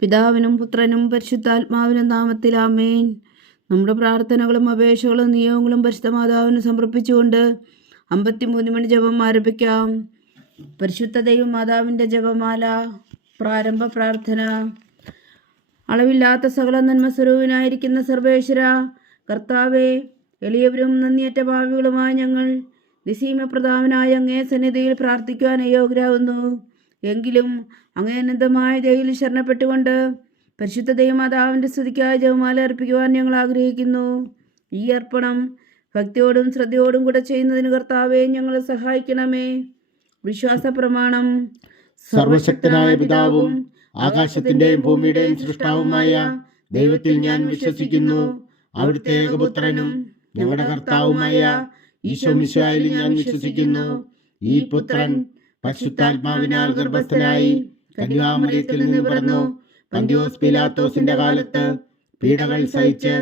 പിതാവിനും പുത്രനും പരിശുദ്ധാത്മാവിനും നാമത്തിൽ ആമേൻ. നമ്മുടെ പ്രാർത്ഥനകളും അപേക്ഷകളും നിയോഗങ്ങളും പരിശുദ്ധ മാതാവിന് സമർപ്പിച്ചുകൊണ്ട് 53 മണി ജപം ആരംഭിക്കാം. പരിശുദ്ധ ദൈവമാതാവിൻ്റെ ജപമാല. പ്രാരംഭ പ്രാർത്ഥന. അളവില്ലാത്ത സകല നന്മ സ്വരൂപനായിരിക്കുന്ന സർവേശ്വര കർത്താവേ, എളിയവരും നന്ദിയേറ്റ ഭാവികളുമായ ഞങ്ങൾ നിസീമപ്രതാപനായ അങ്ങേ സന്നിധിയിൽ പ്രാർത്ഥിക്കുവാൻ അയോഗ്യരാകുന്നു. എങ്കിലും അങ്ങേ അനന്തമായ ദയയിൽ ശരണപ്പെട്ടുകൊണ്ട് പരിശുദ്ധ ദൈവമാതാവിൻ്റെ സ്തുതിക്കായി ജപമാല അർപ്പിക്കുവാൻ ഞങ്ങൾ ആഗ്രഹിക്കുന്നു. ഈ അർപ്പണം ഭക്തിയോടും ശ്രദ്ധയോടും കൂടെ ചെയ്യുന്നതിന് കർത്താവെ ഞങ്ങളെ സഹായിക്കണമേ. വിശ്വാസ പ്രമാണം. സർവശക്തനായ പിതാവും ആകാശത്തിന്റെയും ഭൂമിയുടെയും സൃഷ്ടാവുമായ ദൈവത്തിൽ ഞാൻ വിശ്വസിക്കുന്നു. അവിടുത്തെ ഏകപുത്രനും ഞങ്ങളുടെ കർത്താവുമായ ഈശോ മിശിഹായിൽ ഞാൻ വിശ്വസിക്കുന്നു. ഈ പുത്രൻ പരിശുദ്ധാത്മാവിനാൽ ഗർഭസ്ഥനായി കന്യാമറിയത്തിൽ നിന്ന് പിറന്നു. പന്തിയോസ് പീലാത്തോസിന്റെ കാലത്ത് പീഡകൾ സഹിച്ച്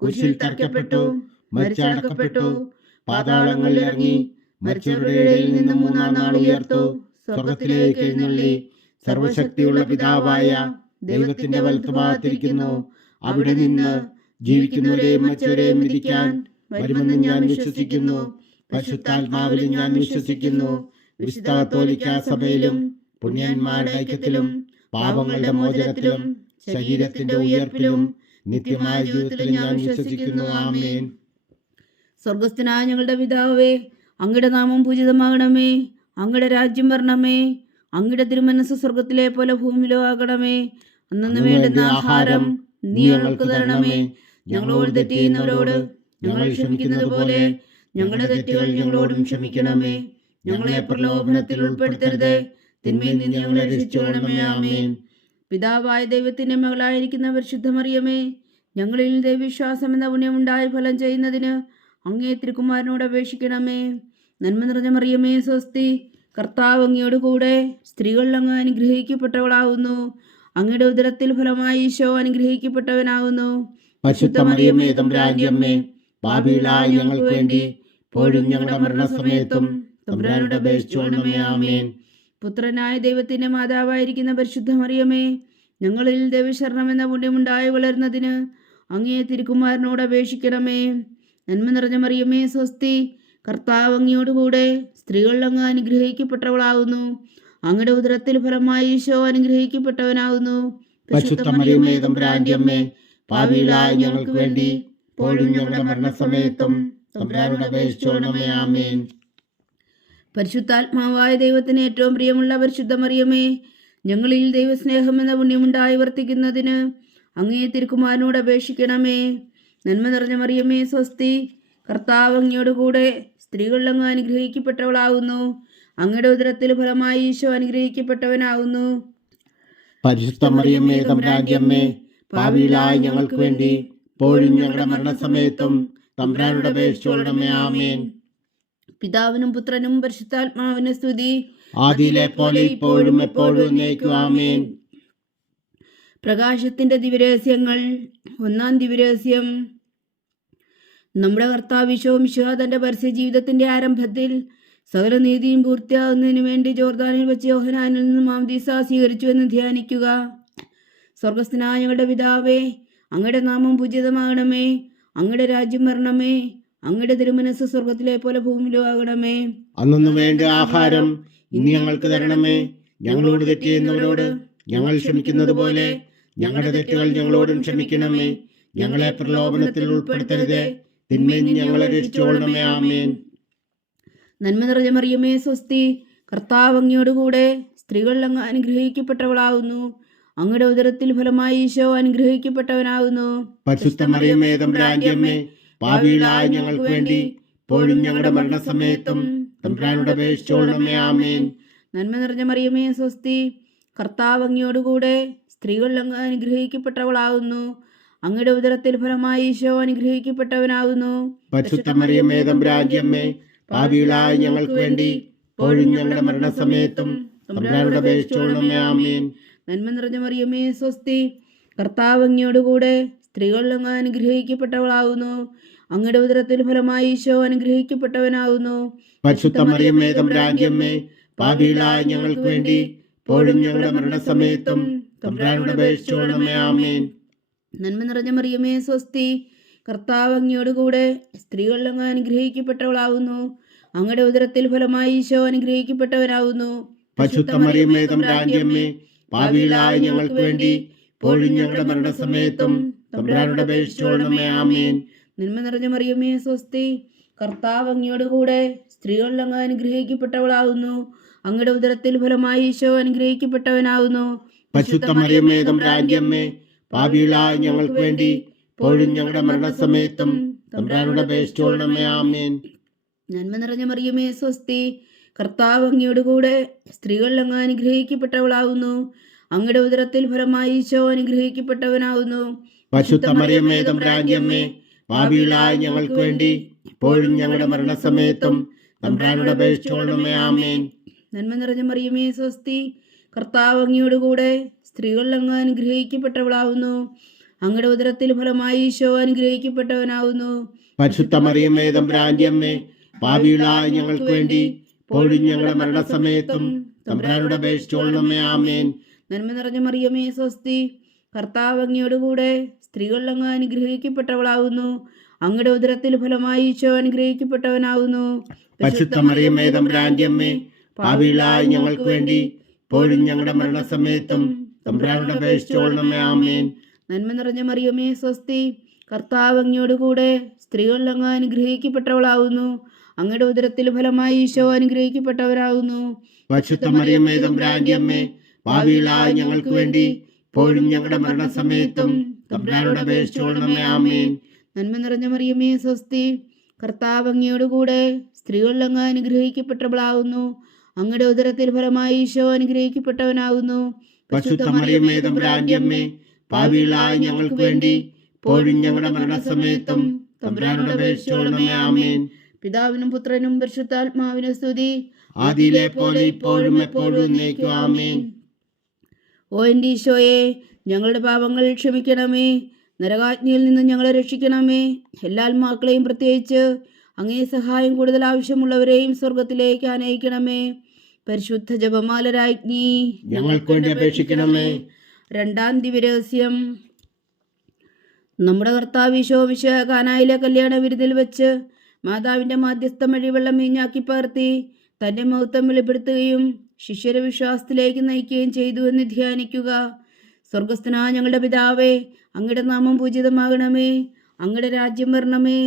കുരിശിൽ തറയ്ക്കപ്പെട്ടു, മരിച്ചടക്കപ്പെട്ടു, പാതാളങ്ങളിൽ ഇറങ്ങി, മരിച്ചവരുടെ ഇടയിൽ നിന്ന് മൂന്നാം നാൾ ഉയർത്തു, സ്വർഗത്തിലേക്ക് എഴുന്നള്ളി, സർവശക്തിയുള്ള പിതാവായ ദൈവത്തിന്റെ വലത്തുഭാഗത്തിരിക്കുന്നു. അവിടെ നിന്ന് ജീവിക്കുന്നവരെയും മരിച്ചവരെയും വിധിക്കാൻ വരുമെന്ന് ഞാൻ വിശ്വസിക്കുന്നു. പരിശുദ്ധാത്മാവിലും ഞാൻ വിശ്വസിക്കുന്നു. വിശുദ്ധ കത്തോലിക്കാ സഭയിലും പുണ്യന്മാരുടെ ഐക്യത്തിലും പാപങ്ങളുടെ മോചനത്തിലും ശരീരത്തിന്റെ ഉയർപ്പിലും നിത്യമായ ജീവിതത്തിലും ഞാൻ വിശ്വസിക്കുന്നു. ആമേൻ. സ്വർഗസ്ഥനായ ഞങ്ങളുടെ പിതാവേ, അങ്ങയുടെ നാമം പൂജിതമാകണമേ. അങ്ങയുടെ രാജ്യം വരണമേ. അങ്ങയുടെ തിരുമനസ്സ് സ്വർഗത്തിലെ പോലെ ഭൂമിയിലോ ആകണമേ. അന്നു വേണ്ടുന്ന ആഹാരം നീ ഞങ്ങൾക്ക് തരണമേ. ഞങ്ങളോട് തെറ്റ് ചെയ്യുന്നവരോട് ഞങ്ങൾ ക്ഷമിക്കുന്നത് പോലെ ഞങ്ങളുടെ തെറ്റുകൾ ഞങ്ങളോടും ക്ഷമിക്കണമേ. ഞങ്ങളെ പ്രലോഭനത്തിൽ ഉൾപ്പെടുത്തരുതേ, തിന്മയിൽ നിന്ന് ഞങ്ങളെ രക്ഷിച്ചുകൊള്ളണമേ. ആമേൻ. പിതാവായ ദൈവത്തിന്റെ മകളായിരിക്കുന്ന പരിശുദ്ധ മറിയമേ, ഞങ്ങളിൽ ദൈവവിശ്വാസം എന്ന പുണ്യമുണ്ടായി ഫലം ചെയ്യുന്നതിന് അങ്ങേ തിരുക്കുമാരനോട് അപേക്ഷിക്കണമേ. നന്മ നിറഞ്ഞ മറിയമേ സ്വസ്തി, കർത്താവ് അങ്ങയോട് കൂടെ സ്ത്രീകളിൽ അങ്ങ് അനുഗ്രഹിക്കപ്പെട്ടവളാവുന്നു. അങ്ങയുടെ ഉദരത്തിൽ ഫലമായി ഈശോ അനുഗ്രഹിക്കപ്പെട്ടവനാവുന്നു. പരിശുദ്ധ മറിയമേ തമ്പുരാന്റെ അമ്മേ, പാപികളായ ഞങ്ങൾക്ക് വേണ്ടി ഇപ്പോഴും ഞങ്ങളുടെ മരണസമയത്തും തമ്പുരാനോട് അപേക്ഷിച്ചുകൊള്ളണമേ. ആമേൻ. പുത്രനായ ദൈവത്തിന്റെ മാതാവായിരിക്കുന്ന പരിശുദ്ധ മറിയമേ, ഞങ്ങളിൽ ദൈവശരണം എന്ന പുണ്യമുണ്ടായി വളരുന്നതിന് അങ്ങേ തിരുക്കുമാരനോട് അപേക്ഷിക്കണമേ. നന്മ നിറഞ്ഞ മറിയമേ സ്വസ്തി, കർത്താവ് അങ്ങയോടുകൂടെ സ്ത്രീകളിൽ അങ്ങ് അനുഗ്രഹിക്കപ്പെട്ടവളാവുന്നു. അങ്ങയുടെ ഉദരത്തിൽ ഫലമായി ഈശോ അനുഗ്രഹിക്കപ്പെട്ടവനാവുന്നു. പരിശുദ്ധ മറിയമേ തമ്പുരാന്റെ അമ്മേ, പാപികളായ ഞങ്ങൾക്ക് വേണ്ടി ഇപ്പോഴും ഞങ്ങളുടെ മരണസമയത്തും തമ്പുരാനോട് അപേക്ഷിച്ചുകൊള്ളണമേ. ആമേൻ. പരിശുദ്ധാത്മാവായ ദൈവത്തിന് ഏറ്റവും പ്രിയമുള്ള പരിശുദ്ധ മറിയമേ, ഞങ്ങളിൽ ദൈവസ്നേഹം എന്ന പുണ്യമുണ്ടായി വർത്തിക്കുന്നതിന് അങ്ങേ തിരുക്കുമാരനോട് അപേക്ഷിക്കണമേ. നന്മ നിറഞ്ഞ മറിയമേ സ്വസ്തി, കർത്താവ് അങ്ങയോടുകൂടെ സ്ത്രീകളിൽ അങ്ങ് അനുഗ്രഹിക്കപ്പെട്ടവളാവുന്നു. അങ്ങയുടെ ഉദരത്തിൽ ഫലമായി ഈശോ അനുഗ്രഹിക്കപ്പെട്ടവനാവുന്നു. പരിശുദ്ധ മറിയമേ തമ്പുരാന്റെ അമ്മേ, പാപികളായ ഞങ്ങൾക്ക് വേണ്ടി ഇപ്പോഴും ഞങ്ങളുടെ മരണസമയത്തും തമ്പുരാനോട് അപേക്ഷിച്ചുകൊള്ളണമേ. ആമേൻ. പിതാവിനും പുത്രനും പരിശുദ്ധാത്മാവിനും സ്തുതി, ആദിയിലെ പോലെ ഇപ്പോഴും എപ്പോഴും എന്നേക്കും. ആമേൻ. പ്രകാശത്തിന്റെ ദിവ്യരഹസ്യങ്ങൾ. ഒന്നാം ദിവ്യരഹസ്യം. നമ്മുടെ കർത്താവ് ഈശോ മിശിഹാ തന്റെ പരസ്യ ജീവിതത്തിന്റെ ആരംഭത്തിൽ സകല നീതിയും പൂർത്തിയാകുന്നതിന് വേണ്ടി ജോർദാനിൽ വെച്ച് യോഹന്നാനിൽ നിന്ന് മാംദീസ സ്വീകരിച്ചു എന്ന് ധ്യാനിക്കുക. സ്വർഗസ്ഥനായ ഞങ്ങളുടെ പിതാവേ, അങ്ങയുടെ നാമം പൂജിതമാകണമേ. അങ്ങയുടെ രാജ്യം വരണമേ. അങ്ങയുടെ തിരുമനസ്സ് സ്വർഗത്തിലെ പോലെ ഭൂമിയിലും ആകണമേ. അന്നു വേണ്ട ആഹാരം ഇനി ഞങ്ങൾക്ക് തരണമേ. ഞങ്ങളോട് തെറ്റ് ചെയ്യുന്നവരോട് ഞങ്ങൾ ക്ഷമിക്കുന്നത് പോലെ ഞങ്ങളുടെ തെറ്റുകൾ ഞങ്ങളോടും ക്ഷമിക്കണമേ. ഞങ്ങളെ പ്രലോഭനത്തിൽ ഉൾപ്പെടുത്തരുതേ, തിന്മയിൽ നിന്ന് ഞങ്ങളെ രക്ഷിച്ചുകൊള്ളണമേ. ആമേൻ. നന്മ നിറഞ്ഞ മറിയമേ സ്വസ്തി, കർത്താവ് അങ്ങയോടുകൂടെ സ്ത്രീകളിൽ അങ്ങ് അനുഗ്രഹിക്കപ്പെട്ടവളാവുന്നു. അങ്ങയുടെ ഉദരത്തിൽ ഫലമായി ഈശോ അനുഗ്രഹിക്കപ്പെട്ടവനാവുന്നു. പരിശുദ്ധ മറിയമേ തമ്പുരാന്റെ അമ്മേ, പാപികളായ ഞങ്ങൾക്ക് വേണ്ടി ഇപ്പോഴും ഞങ്ങളുടെ മരണസമയത്തും തമ്പുരാനോട് അപേക്ഷിച്ചുകൊള്ളണമേ. ആമേൻ. നന്മ നിറഞ്ഞ മറിയമേ സ്വസ്തി, കർത്താവ് അങ്ങയോടുകൂടെ സ്ത്രീകളിൽ അങ്ങ് അനുഗ്രഹിക്കപ്പെട്ടവളാവുന്നു. അങ്ങയുടെ ഉദരത്തിൽ ഫലമായി ഈശോ അനുഗ്രഹിക്കപ്പെട്ടവനാവുന്നു. പരിശുദ്ധ മറിയമേ തമ്പുരാന്റെ അമ്മേ, പാപികളായ ഞങ്ങൾക്ക് വേണ്ടി ഇപ്പോഴും ഞങ്ങളുടെ മരണസമയത്തും തമ്പുരാനോട് അപേക്ഷിച്ചുകൊള്ളണമേ. ആമേൻ. നന്മ നിറഞ്ഞ മറിയമേ സ്വസ്തി, കർത്താവ് അങ്ങയോടുകൂടെ സ്ത്രീകളിൽ അങ്ങ് അനുഗ്രഹിക്കപ്പെട്ടവളാവുന്നു. അങ്ങയുടെ ഉദരത്തിൽ ഫലമായി ഈശോ അനുഗ്രഹിക്കപ്പെട്ടവനാവുന്നു. പരിശുദ്ധ മറിയമേ തമ്പുരാന്റെ അമ്മേ, പാപികളായ ഞങ്ങൾക്ക് വേണ്ടി ഇപ്പോഴും ഞങ്ങളുടെ മരണസമയത്തും തമ്പുരാനോട് അപേക്ഷിച്ചുകൊള്ളണമേ. ആമേൻ. നന്മ നിറഞ്ഞ മറിയമേ സ്വസ്തി, കർത്താവ് അങ്ങയോടുകൂടെ സ്ത്രീകളിൽ അങ്ങ് അനുഗ്രഹിക്കപ്പെട്ടവളാവുന്നു. അങ്ങയുടെ ഉദരത്തിൽ ഫലമായി ഈശോ അനുഗ്രഹിക്കപ്പെട്ടവനാവുന്നു. പരിശുദ്ധ മറിയമേ തമ്പുരാന്റെ അമ്മേ, പാപികളായ ഞങ്ങൾക്ക് വേണ്ടി ഇപ്പോഴും ഞങ്ങളുടെ മരണസമയത്തും തമ്പുരാനോട് അപേക്ഷിച്ചുകൊള്ളണമേ. ആമേൻ. നന്മ നിറഞ്ഞ മറിയമേ സ്വസ്തി, കർത്താവ് അങ്ങയോടുകൂടെ സ്ത്രീകളിൽ അങ്ങ് അനുഗ്രഹിക്കപ്പെട്ടവളാവുന്നു. അങ്ങയുടെ ഉദരത്തിൽ ഫലമായി ഈശോ അനുഗ്രഹിക്കപ്പെട്ടവനാവുന്നു. പരിശുദ്ധ മറിയമേ തമ്പുരാന്റെ അമ്മേ, പാപികളായ ഞങ്ങൾക്ക് വേണ്ടി ഇപ്പോഴും ഞങ്ങളുടെ മരണസമയത്തും തമ്പുരാനോട് അപേക്ഷിച്ചുകൊള്ളണമേ. ആമേൻ. നന്മ നിറഞ്ഞ മറിയമേ സ്വസ്തി, കർത്താവ് അങ്ങയോടുകൂടെ സ്ത്രീകളിൽ അങ്ങ് അനുഗ്രഹിക്കപ്പെട്ടവളാവുന്നു. അങ്ങയുടെ ഉദരത്തിൽ ഫലമായി ഈശോ അനുഗ്രഹിക്കപ്പെട്ടവനാവുന്നു. പരിശുദ്ധ മറിയമേ തമ്പുരാന്റെ അമ്മേ, പാപികളായ ഞങ്ങൾക്ക് വേണ്ടി ഇപ്പോഴും ഞങ്ങളുടെ മരണസമയത്തും തമ്പുരാനോട് അപേക്ഷിച്ചുകൊള്ളണമേ. ആമേൻ. നന്മ നിറഞ്ഞ മറിയമേ സ്വസ്തി, കർത്താവ് അങ്ങയോടുകൂടെ സ്ത്രീകളിൽ അങ്ങ് അനുഗ്രഹിക്കപ്പെട്ടവളാവുന്നു. അങ്ങയുടെ ഉദരത്തിൽ ഫലമായി ഈശോ അനുഗ്രഹിക്കപ്പെട്ടവനാവുന്നു. പരിശുദ്ധ മറിയമേ തമ്പുരാന്റെ അമ്മേ, പാപികളായ ഞങ്ങൾക്ക് വേണ്ടി ഇപ്പോഴും ഞങ്ങളുടെ മരണസമയത്തും തമ്പുരാനോട് അപേക്ഷിച്ചുകൊള്ളണമേ. ആമേൻ. നന്മ നിറഞ്ഞ മറിയമേ സ്വസ്തി, കർത്താവ് അങ്ങയോടുകൂടെ സ്ത്രീകളിൽ അങ്ങ് അനുഗ്രഹിക്കപ്പെട്ടവളാവുന്നു. അങ്ങയുടെ ഉദരത്തിൽ ഫലമായി ഈശോ അനുഗ്രഹിക്കപ്പെട്ടവനാവുന്നു. പരിശുദ്ധ മറിയമേ തമ്പുരാന്റെ അമ്മേ, പാപികളായ ഞങ്ങൾക്ക് വേണ്ടി ഇപ്പോഴും ഞങ്ങളുടെ മരണസമയത്തും തമ്പുരാനോട് അപേക്ഷിച്ചുകൊള്ളണമേ. ആമേൻ. നന്മ നിറഞ്ഞ മറിയമേ സ്വസ്തി, കർത്താവ് അങ്ങയോടുകൂടെ സ്ത്രീകളിൽ അങ്ങ് അനുഗ്രഹിക്കപ്പെട്ടവളാവുന്നു. അങ്ങയുടെ ഉദരത്തിൽ ഫലമായി ഈശോ അനുഗ്രഹിക്കപ്പെട്ടവരാകുന്നു. പരിശുദ്ധ മറിയമേ തമ്പുരാന്റെ അമ്മേ, പാപികളായ ഞങ്ങൾക്ക് വേണ്ടി ഇപ്പോഴും ഞങ്ങളുടെ മരണസമയത്തും തമ്പുരാനോട് അപേക്ഷിച്ചുകൊള്ളണമേ. ആമേൻ. നന്മ നിറഞ്ഞ മറിയമേ സ്വസ്തി, കർത്താവ് അങ്ങയോടുകൂടെ സ്ത്രീകളിൽ അങ്ങ് അനുഗ്രഹിക്കപ്പെട്ടവളാവുന്നു. അങ്ങയുടെ ഉദരത്തിൽ ഫലമായി ഈശോ അനുഗ്രഹിക്കപ്പെട്ടവനാകുന്നു. പരിശുദ്ധ മറിയമേ തമ്പുരാന്റെ അമ്മേ, പാപികളായ ഞങ്ങൾക്ക് വേണ്ടി ഇപ്പോഴും ഞങ്ങളുടെ മരണസമയത്തും തമ്പുരാനോട് അപേക്ഷിച്ചുകൊള്ളണമേ. ആമേൻ. പിതാവിനും പുത്രനും പരിശുദ്ധാത്മാവിനും സ്തുതി, ആദിയിലെ പോലെ ഇപ്പോഴും എപ്പോഴും എന്നേക്കും. ആമേൻ. ഓ എൻ്റെ ഈശോയെ, ഞങ്ങളുടെ പാപങ്ങൾ ക്ഷമിക്കണമേ. നരകാജ്ഞയിൽ നിന്ന് ഞങ്ങളെ രക്ഷിക്കണമേ. എല്ലാ ആത്മാക്കളെയും, പ്രത്യേകിച്ച് അങ്ങേ സഹായം കൂടുതൽ ആവശ്യമുള്ളവരെയും സ്വർഗത്തിലേക്ക് ആനയിക്കണമേ. പരിശുദ്ധ ജപമാല രാജ്ഞി, ഞങ്ങൾക്ക് വേണ്ടി അപേക്ഷിക്കണമേ. രണ്ടാം ദിവ്യരഹസ്യം. നമ്മുടെ കർത്താവ് ഈശോ മിശിഹാ കാനായിലെ കല്യാണ വിരുന്നിൽ വെച്ച് മാതാവിൻ്റെ മാധ്യസ്ഥം വഴി വെള്ളം വീഞ്ഞാക്കി പകർത്തി തൻ്റെ മഹത്വം വെളിപ്പെടുത്തുകയും ശിഷ്യരെ വിശ്വാസത്തിലേക്ക് നയിക്കുകയും ചെയ്തു എന്ന് ധ്യാനിക്കുക. സ്വർഗസ്ഥനായ ഞങ്ങളുടെ പിതാവേ, അങ്ങയുടെ നാമം പൂജിതമാകണമേ. അങ്ങയുടെ രാജ്യം വരണമേ.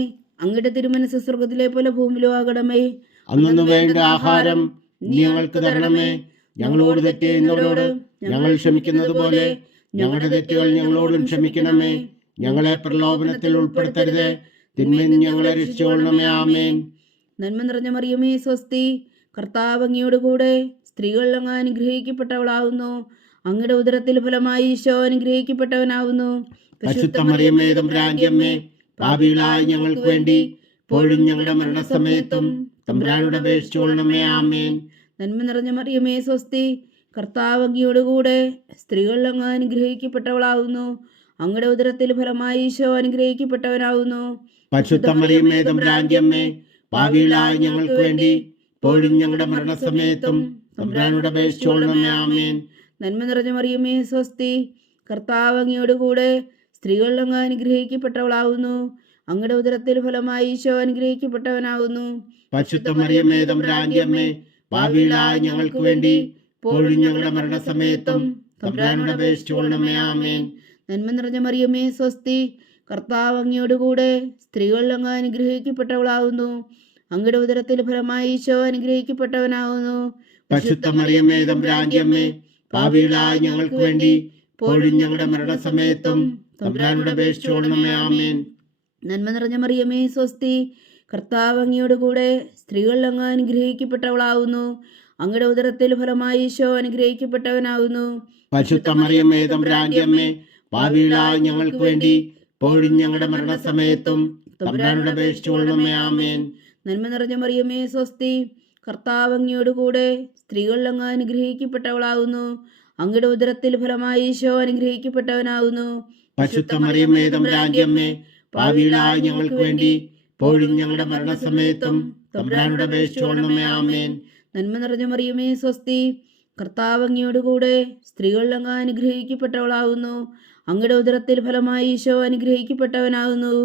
അങ്ങയുടെ തിരുമനസ്സ് സ്വർഗത്തിലെ പോലെ ഭൂമിയിലും ആകണമേ. അന്നു വേണ്ട ആഹാരം നീ ഞങ്ങൾക്ക് തരണമേ. ഞങ്ങളോട് തെറ്റ് ചെയ്യുന്നവരോട് ഞങ്ങൾ ക്ഷമിക്കുന്നത് പോലെ ഞങ്ങളുടെ തെറ്റുകൾ ഞങ്ങളോടും ക്ഷമിക്കണമേ. ഞങ്ങളെ പ്രലോഭനത്തിൽ ഉൾപ്പെടുത്തരുത്, തിന്മയിൽ നിന്ന് ഞങ്ങളെ രക്ഷിച്ചുകൊള്ളണമേ. ആമേൻ. നന്മ നിറഞ്ഞ മറിയമേ സ്വസ്തി, കർത്താവ് അങ്ങയോടുകൂടെ സ്ത്രീകളിൽ അങ്ങ് അനുഗ്രഹിക്കപ്പെട്ടവളാവുന്നു. അങ്ങയുടെ ഉദരത്തിൽ ഫലമായി ഈശോ അനുഗ്രഹിക്കപ്പെട്ടവനാവുന്നു. പരിശുദ്ധ മറിയമേ തമ്പുരാന്റെ അമ്മേ, പാപികളായ ഞങ്ങൾക്ക് വേണ്ടി ഇപ്പോഴും ഞങ്ങളുടെ മരണസമയത്തും തമ്പുരാനോട് അപേക്ഷിച്ചുകൊള്ളണമേ. ആമേൻ. നന്മ നിറഞ്ഞ മറിയമേ സ്വസ്തി, കർത്താവ് അങ്ങയോടുകൂടെ സ്ത്രീകളിൽ അങ്ങ് അനുഗ്രഹിക്കപ്പെട്ടവളാവുന്നു. അങ്ങയുടെ ഉദരത്തിൽ ഫലമായി ഈശോ അനുഗ്രഹിക്കപ്പെട്ടവനാവുന്നു. പരിശുദ്ധ മറിയമേ തമ്പുരാന്റെ അമ്മേ, പാപികളായ ഞങ്ങൾക്ക് വേണ്ടി ഇപ്പോഴും ഞങ്ങളുടെ മരണസമയത്തും തമ്പുരാനോട് അപേക്ഷിച്ചുകൊള്ളണമേ. ആമേൻ. നന്മ നിറഞ്ഞ മറിയമേ സ്വസ്തി, കർത്താവ് അങ്ങയോടുകൂടെ സ്ത്രീകളിൽ അങ്ങ് അനുഗ്രഹിക്കപ്പെട്ടവളാവുന്നു. അങ്ങയുടെ ഉദരത്തിൽ ഫലമായി ഈശോ അനുഗ്രഹിക്കപ്പെട്ടവനാവുന്നു. പരിശുദ്ധ മറിയമേ തമ്പുരാന്റെ അമ്മേ, പാപികളായ ഞങ്ങൾക്ക് വേണ്ടി ഇപ്പോഴും ഞങ്ങളുടെ മരണസമയത്തും തമ്പുരാനോട് അപേക്ഷിച്ചുകൊള്ളണമേ. ആമേൻ. നന്മ നിറഞ്ഞ മറിയമേ സ്വസ്തി, കർത്താവ് അങ്ങയോടുകൂടെ സ്ത്രീകളിൽ അങ്ങ് അനുഗ്രഹിക്കപ്പെട്ടവളാവുന്നു. അങ്ങയുടെ ഉദരത്തിൽ ഫലമായി ഈശോ അനുഗ്രഹിക്കപ്പെട്ടവനാവുന്നു. പരിശുദ്ധ മറിയമേ തമ്പുരാന്റെ അമ്മേ, പാപികളായ ഞങ്ങൾക്ക് വേണ്ടി ഇപ്പോഴും ഞങ്ങളുടെ മരണസമയത്തും തമ്പുരാനോട് അപേക്ഷിച്ചുകൊള്ളണമേ. ആമേൻ. നന്മ നിറഞ്ഞ മറിയമേ സ്വസ്തി, കർത്താവ് അങ്ങയോടുകൂടെ സ്ത്രീകളിൽ അങ്ങ് അനുഗ്രഹിക്കപ്പെട്ടവളാവുന്നു. അങ്ങയുടെ ഉദരത്തിൽ ഫലമായി ഈശോ അനുഗ്രഹിക്കപ്പെട്ടവനാവുന്നു. പരിശുദ്ധ മറിയമേ തമ്പുരാന്റെ അമ്മേ, പാപികളായ ഞങ്ങൾക്ക് വേണ്ടി ഇപ്പോഴും ഞങ്ങളുടെ മരണസമയത്തും തമ്പുരാനോട് അപേക്ഷിച്ചുകൊള്ളണമേ. ആമേൻ. നന്മ നിറഞ്ഞ മറിയമേ സ്വസ്തി, കർത്താവ് അങ്ങയോടുകൂടെ സ്ത്രീകളിൽ അങ്ങ് അനുഗ്രഹിക്കപ്പെട്ടവളാവുന്നു. അങ്ങയുടെ ഉദരത്തിൽ ഫലമായി ഈശോ അനുഗ്രഹിക്കപ്പെട്ടവനാവുന്നു. പരിശുദ്ധ മറിയമേ തമ്പുരാന്റെ അമ്മേ, പാപികളായ ഞങ്ങൾക്ക് വേണ്ടി ഇപ്പോഴും ഞങ്ങളുടെ മരണസമയത്തും തമ്പുരാനോട് അപേക്ഷിച്ചുകൊള്ളണമേ. ആമേൻ. നന്മ നിറഞ്ഞ മറിയമേ സ്വസ്തി, കർത്താവ് അങ്ങയോടുകൂടെ സ്ത്രീകളിൽ അങ്ങ് അനുഗ്രഹിക്കപ്പെട്ടവളാകുന്നു. അങ്ങയുടെ ഉദരത്തിൽ ഫലമായി ഈശോ അനുഗ്രഹിക്കപ്പെട്ടവനാകുന്നു.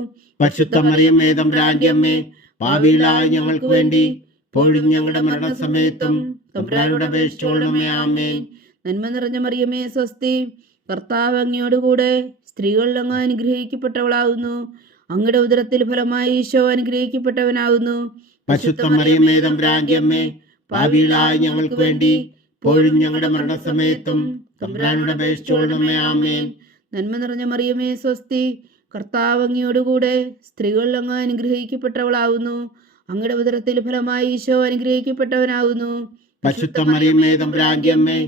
പരിശുദ്ധ മറിയമേ തമ്പുരാന്റെ അമ്മേ, പാപികളായ ഞങ്ങൾക്ക് വേണ്ടി ഇപ്പോഴും ഞങ്ങളുടെ മരണസമയത്തും തമ്പുരാനോട് അപേക്ഷിച്ചുകൊള്ളണമേ. ആമേൻ. നന്മ നിറഞ്ഞ മറിയമേ സ്വസ്തി, കർത്താവ് അങ്ങയോടുകൂടെ സ്ത്രീകളിൽ അങ്ങ് അനുഗ്രഹിക്കപ്പെട്ടവളാകുന്നു. അങ്ങയുടെ ഉദരത്തിൽ ഫലമായി ഈശോ അനുഗ്രഹിക്കപ്പെട്ടവനാകുന്നു. പരിശുദ്ധ മറിയമേ തമ്പുരാന്റെ അമ്മേ, പാപികളായ ഞങ്ങൾക്ക് വേണ്ടി ഇപ്പോഴും ഞങ്ങളുടെ മരണസമയത്തും തമ്പുരാനോട് അപേക്ഷിച്ചുകൊള്ളണമേ. ആമേൻ. നന്മ നിറഞ്ഞ മറിയമേ സ്വസ്തി, കർത്താവ് അങ്ങയോടുകൂടെ സ്ത്രീകളിൽ അങ്ങ് അനുഗ്രഹിക്കപ്പെട്ടവളാകുന്നു. അങ്ങയുടെ ഉദരത്തിൽ ഫലമായി ഈശോ അനുഗ്രഹിക്കപ്പെട്ടവനാകുന്നു. പരിശുദ്ധ മറിയമേ തമ്പുരാന്റെ അമ്മേ,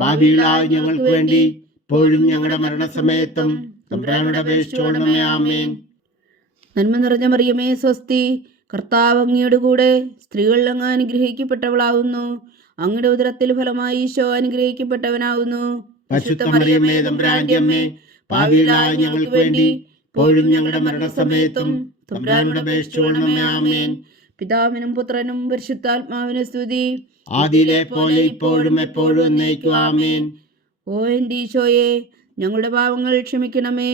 പാപികളായ ഞങ്ങൾക്ക് വേണ്ടി ഇപ്പോഴും ഞങ്ങളുടെ മരണസമയത്തും തമ്പുരാനോട് അപേക്ഷിച്ചുകൊള്ളണമേ. ആമേൻ. നന്മ നിറഞ്ഞ മറിയമേ സ്വസ്തി, കർത്താവ് അങ്ങയോടുകൂടെ സ്ത്രീകളിൽ അങ്ങ് അനുഗ്രഹിക്കപ്പെട്ടവളാകുന്നു. അങ്ങയുടെ ഉദരത്തിൽ ഫലമായി ഈശോ അനുഗ്രഹിക്കപ്പെട്ടവനാകുന്നു. പരിശുദ്ധ മറിയമേ തമ്പുരാന്റെ അമ്മേ, പാപികളായ ഞങ്ങൾക്ക് വേണ്ടി ഇപ്പോഴും ഞങ്ങളുടെ മരണസമയത്തും തമ്പുരാനോട് അപേക്ഷിച്ചുകൊള്ളണമേ. ആമേൻ. പിതാവിനും പുത്രനും പരിശുദ്ധാത്മാവിനും സ്തുതി, ആദിയിലെ പോലെ ഇപ്പോഴും എപ്പോഴും എന്നേക്കും. ആമേൻ. ഓ എൻ്റെ ഈശോയെ, ഞങ്ങളുടെ പാപങ്ങൾ ക്ഷമിക്കണമേ.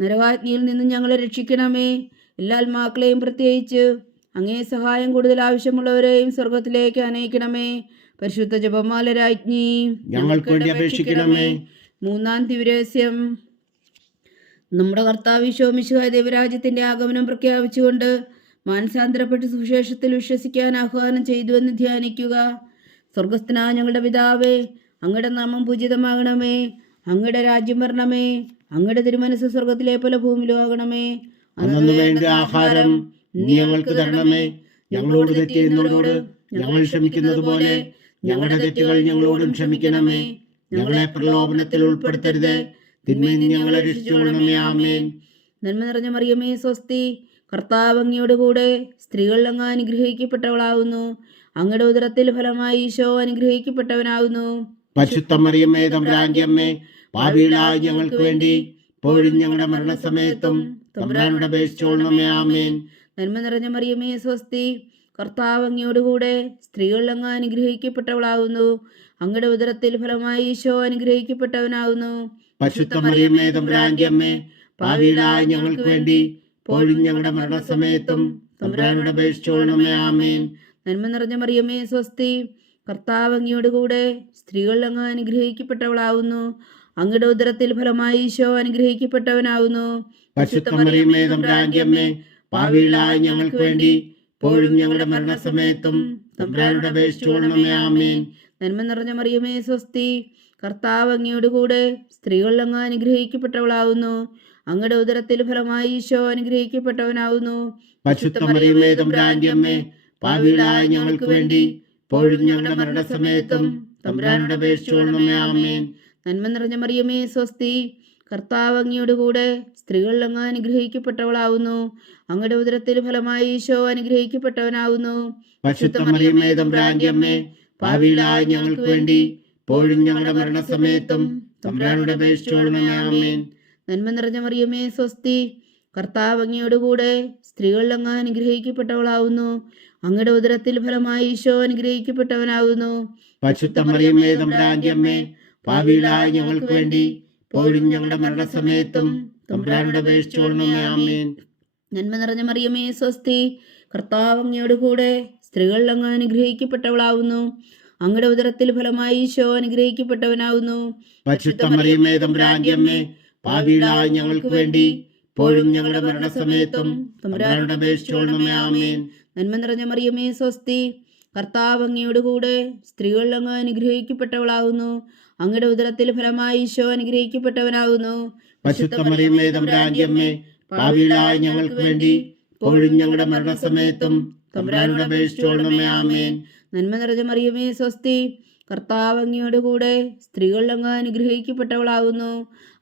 നരകാഗ്നിയിൽ നിന്ന് ഞങ്ങളെ രക്ഷിക്കണമേ. എല്ലാ ആത്മാക്കളെയും പ്രത്യേകിച്ച് അങ്ങേ സഹായം കൂടുതൽ ആവശ്യമുള്ളവരെയും സ്വർഗത്തിലേക്ക് അനയിക്കണമേ. പരിശുദ്ധ ജപമാല രാജ്ഞി, ഞങ്ങൾക്ക് വേണ്ടി അപേക്ഷിക്കണമേ. മൂന്നാം ദിവ്യരഹസ്യം. നമ്മുടെ കർത്താവ് ഈശോ മിശിഹായ ദൈവരാജ്യത്തിന്റെ ആഗമനം പ്രഖ്യാപിച്ചുകൊണ്ട് മാനസാന്തരപ്പെട്ട് സുവിശേഷത്തിൽ വിശ്വസിക്കാൻ ആഹ്വാനം ചെയ്തുവെന്ന് ധ്യാനിക്കുക. സ്വർഗസ്ഥനായ ഞങ്ങളുടെ പിതാവേ, അങ്ങയുടെ നാമം പൂജിതമാകണമേ. അങ്ങയുടെ രാജ്യം വരണമേ. അങ്ങയുടെ തിരുമനസ്സ് സ്വർഗത്തിലെ പോലെ ഭൂമിയിലും ആകണമേ. അന്നു വേണ്ട ആഹാരം നീ ഞങ്ങൾക്ക് തരണമേ. ഞങ്ങളോട് തെറ്റ് ചെയ്യുന്നവരോട് ഞങ്ങൾ ക്ഷമിക്കുന്നത് പോലെ ഞങ്ങളുടെ തെറ്റുകൾ ഞങ്ങളോടും ക്ഷമിക്കണമേ. ഞങ്ങളെ പ്രലോഭനത്തിൽ ഉൾപ്പെടുത്തരുത്, തിന്മയിൽ നിന്ന് ഞങ്ങളെ രക്ഷിച്ചുകൊള്ളണമേ. ആമേൻ. നന്മ നിറഞ്ഞ മറിയമേ സ്വസ്തി, കർത്താവ് അങ്ങയോടുകൂടെ സ്ത്രീകളിൽ അങ്ങ് അനുഗ്രഹിക്കപ്പെട്ടവളാകുന്നു. അങ്ങയുടെ ഉദരത്തിൽ ഫലമായി ഈശോ അനുഗ്രഹിക്കപ്പെട്ടവനാകുന്നു. പരിശുദ്ധ മറിയമേ തമ്പുരാന്റെ അമ്മേ, പാപികളായ ഞങ്ങൾക്ക് വേണ്ടി ഇപ്പോഴും ഞങ്ങളുടെ മരണസമയത്തും തമ്പുരാനോട് അപേക്ഷിച്ചുകൊള്ളണമേ. ആമേൻ. നന്മ നിറഞ്ഞ മറിയമേ സ്വസ്തി, കർത്താവ് അങ്ങയോടുകൂടെ സ്ത്രീകളിൽ അങ്ങ് അനുഗ്രഹിക്കപ്പെട്ടവളാകുന്നു. അങ്ങയുടെ ഉദരത്തിൽ ഫലമായി ഈശോ അനുഗ്രഹിക്കപ്പെട്ടവനാകുന്നു. പരിശുദ്ധ മറിയമേ തമ്പുരാന്റെ അമ്മേ, പാപികളായ ഞങ്ങൾക്ക് വേണ്ടി ഇപ്പോഴും ഞങ്ങളുടെ മരണസമയത്തും തമ്പുരാനോട് അപേക്ഷിച്ചുകൊള്ളണമേ. ആമേൻ. നന്മ നിറഞ്ഞ മറിയമേ സ്വസ്തി, കർത്താവ് അങ്ങയോടുകൂടെ സ്ത്രീകളിൽ അങ്ങ് അനുഗ്രഹിക്കപ്പെട്ടവളാകുന്നു. അങ്ങയുടെ ഉദരത്തിൽ ഫലമായി ഈശോ അനുഗ്രഹിക്കപ്പെട്ടവനാകുന്നു. പരിശുദ്ധ മറിയമേ തമ്പുരാന്റെ അമ്മേ, പാപികളായ ഞങ്ങൾക്ക് വേണ്ടി ഇപ്പോഴും ഞങ്ങളുടെ മരണസമയത്തും തമ്പുരാനോട് അപേക്ഷിച്ചുകൊള്ളണമേ. ആമേൻ. നന്മ നിറഞ്ഞ മറിയമേ സ്വസ്തി, കർത്താവ് അങ്ങയോടുകൂടെ സ്ത്രീകളിൽ അങ്ങ് അനുഗ്രഹിക്കപ്പെട്ടവളാകുന്നു. അങ്ങയുടെ ഉദരത്തിൽ ഫലമായി ഈശോ അനുഗ്രഹിക്കപ്പെട്ടവനാകുന്നു. പരിശുദ്ധ മറിയമേ തമ്പുരാന്റെ അമ്മേ, പാപികളായ ഞങ്ങൾക്ക് വേണ്ടി ഇപ്പോഴും ഞങ്ങളുടെ മരണസമയത്തും തമ്പുരാനോട് അപേക്ഷിച്ചുകൊള്ളണമേ. ആമേൻ. നന്മ നിറഞ്ഞ മറിയമേ സ്വസ്തി, കർത്താവ് അങ്ങയോടുകൂടെ സ്ത്രീകളിൽ അങ്ങ് അനുഗ്രഹിക്കപ്പെട്ടവളാകുന്നു. അങ്ങയുടെ ഉദരത്തിൽ ഫലമായി ഈശോ അനുഗ്രഹിക്കപ്പെട്ടവനാകുന്നു. പരിശുദ്ധ മറിയമേ തമ്പുരാന്റെ അമ്മേ, പാപികളായ ഞങ്ങൾക്ക് വേണ്ടി ഇപ്പോഴും ഞങ്ങളുടെ മരണസമയത്തും തമ്പുരാനോട് അപേക്ഷിച്ചുകൊള്ളണമേ. ആമേൻ. നന്മ നിറഞ്ഞ മറിയമേ സ്വസ്തി, കർത്താവ് അങ്ങയോടുകൂടെ സ്ത്രീകളിൽ അങ്ങ് അനുഗ്രഹിക്കപ്പെട്ടവളാകുന്നു. അങ്ങയുടെ ഉദരത്തിൽ ഫലമായി ഈശോ അനുഗ്രഹിക്കപ്പെട്ടവനാകുന്നു. പരിശുദ്ധ മറിയമേ തമ്പുരാന്റെ അമ്മേ, പാപികളായ ഞങ്ങൾക്ക് വേണ്ടി ഇപ്പോഴും ഞങ്ങളുടെ മരണസമയത്തും തമ്പുരാനോട് അപേക്ഷിച്ചുകൊള്ളണമേ. ആമേൻ. നന്മ നിറഞ്ഞ മറിയമേ സ്വസ്തി, കർത്താവ് അങ്ങയോടുകൂടെ സ്ത്രീകളിൽ അങ്ങ് അനുഗ്രഹിക്കപ്പെട്ടവളാകുന്നു. അങ്ങയുടെ ഉദരത്തിൽ ഫലമായി ഈശോ അനുഗ്രഹിക്കപ്പെട്ടവനാകുന്നു. പരിശുദ്ധ മറിയമേ തമ്പുരാന്റെ അമ്മേ, പാപികളായ ഞങ്ങൾക്ക് വേണ്ടി ഇപ്പോഴും ഞങ്ങളുടെ മരണസമയത്തും തമ്പുരാനോട് അപേക്ഷിച്ചുകൊള്ളണമേ. ആമേൻ. നന്മ നിറഞ്ഞ മറിയമേ സ്വസ്തി, കർത്താവ് അങ്ങയോടുകൂടെ സ്ത്രീകളിൽ അങ്ങ് അനുഗ്രഹിക്കപ്പെട്ടവളാകുന്നു. അങ്ങയുടെ ഉദരത്തിൽ ഫലമായി ഈശോ അനുഗ്രഹിക്കപ്പെട്ടവനാകുന്നു. പരിശുദ്ധ മറിയമേ തമ്പുരാന്റെ അമ്മേ, പാപികളായ ഞങ്ങൾക്ക് വേണ്ടി ഇപ്പോഴും ഞങ്ങളുടെ മരണസമയത്തും തമ്പുരാനോട് അപേക്ഷിച്ചുകൊള്ളണമേ. ആമേൻ. നന്മ നിറഞ്ഞ മറിയമേ സ്വസ്തി, കർത്താവ് അങ്ങയോടുകൂടെ സ്ത്രീകളിൽ അങ്ങ് അനുഗ്രഹിക്കപ്പെട്ടവളാകുന്നു.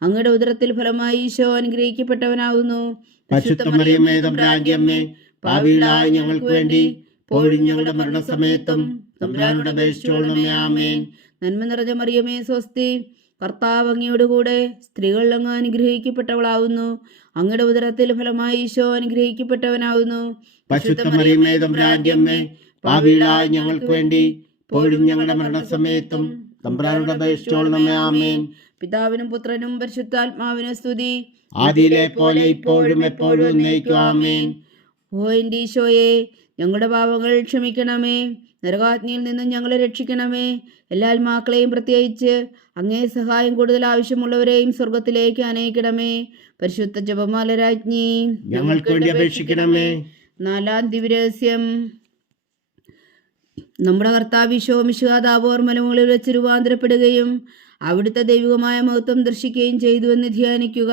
അങ്ങയുടെ ഉദരത്തിൽ ഫലമായി ഈശോ അനുഗ്രഹിക്കപ്പെട്ടവനാകുന്നു. പരിശുദ്ധ മറിയമേ തമ്പുരാന്റെ അമ്മേ, പാപികളായ ഞങ്ങൾക്ക് വേണ്ടി ഇപ്പോഴും ഞങ്ങളുടെ മരണസമയത്തും തമ്പുരാനോട് അപേക്ഷിച്ചുകൊള്ളണമേ. ആമേൻ. നന്മ നിറഞ്ഞ മറിയമേ സ്വസ്തി, കർത്താവ് അങ്ങയോടുകൂടെ സ്ത്രീകളിൽ അങ്ങ് അനുഗ്രഹിക്കപ്പെട്ടവളാകുന്നു. അങ്ങയുടെ ഉദരത്തിൽ ഫലമായി ഈശോ അനുഗ്രഹിക്കപ്പെട്ടവനാകുന്നു. പരിശുദ്ധ മറിയമേ തമ്പുരാന്റെ അമ്മേ, പാപികളായ ഞങ്ങൾക്ക് വേണ്ടി ഇപ്പോഴും ഞങ്ങളുടെ മരണസമയത്തും തമ്പുരാനോട് അപേക്ഷിച്ചോളണമേ. ആമേൻ. പിതാവിനും പുത്രനും പരിശുദ്ധാത്മാവിനും സ്തുതി. ആദിയിലെ പോലെ ഇപ്പോഴും എപ്പോഴും എന്നേക്കും. ആമേൻ. ഓ എൻ്റെ ഈശോയെ, ഞങ്ങളുടെ പാപങ്ങൾ ക്ഷമിക്കണമേ. നരകാഗ്നിയിൽ നിന്നും ഞങ്ങളെ രക്ഷിക്കണമേ. എല്ലാ ആത്മാക്കളെയും പ്രത്യേകിച്ച് അങ്ങേ സഹായം കൂടുതൽ ആവശ്യമുള്ളവരെയും സ്വർഗത്തിലേക്ക് അനയിക്കണമേ. പരിശുദ്ധ ജപമാല രാജ്ഞി, ഞങ്ങൾക്ക് വേണ്ടി അപേക്ഷിക്കണമേ. 4-ാം ദിവ്യരഹസ്യം. നമ്മുടെ കർത്താവ് ഈശോ മിശിഹാ താബോർ മലമുകളിൽ വെച്ച് രൂപാന്തരപ്പെടുകയും അവിടുത്തെ ദൈവികമായ മഹത്വം ദർശിക്കുകയും ചെയ്തു എന്ന് ധ്യാനിക്കുക.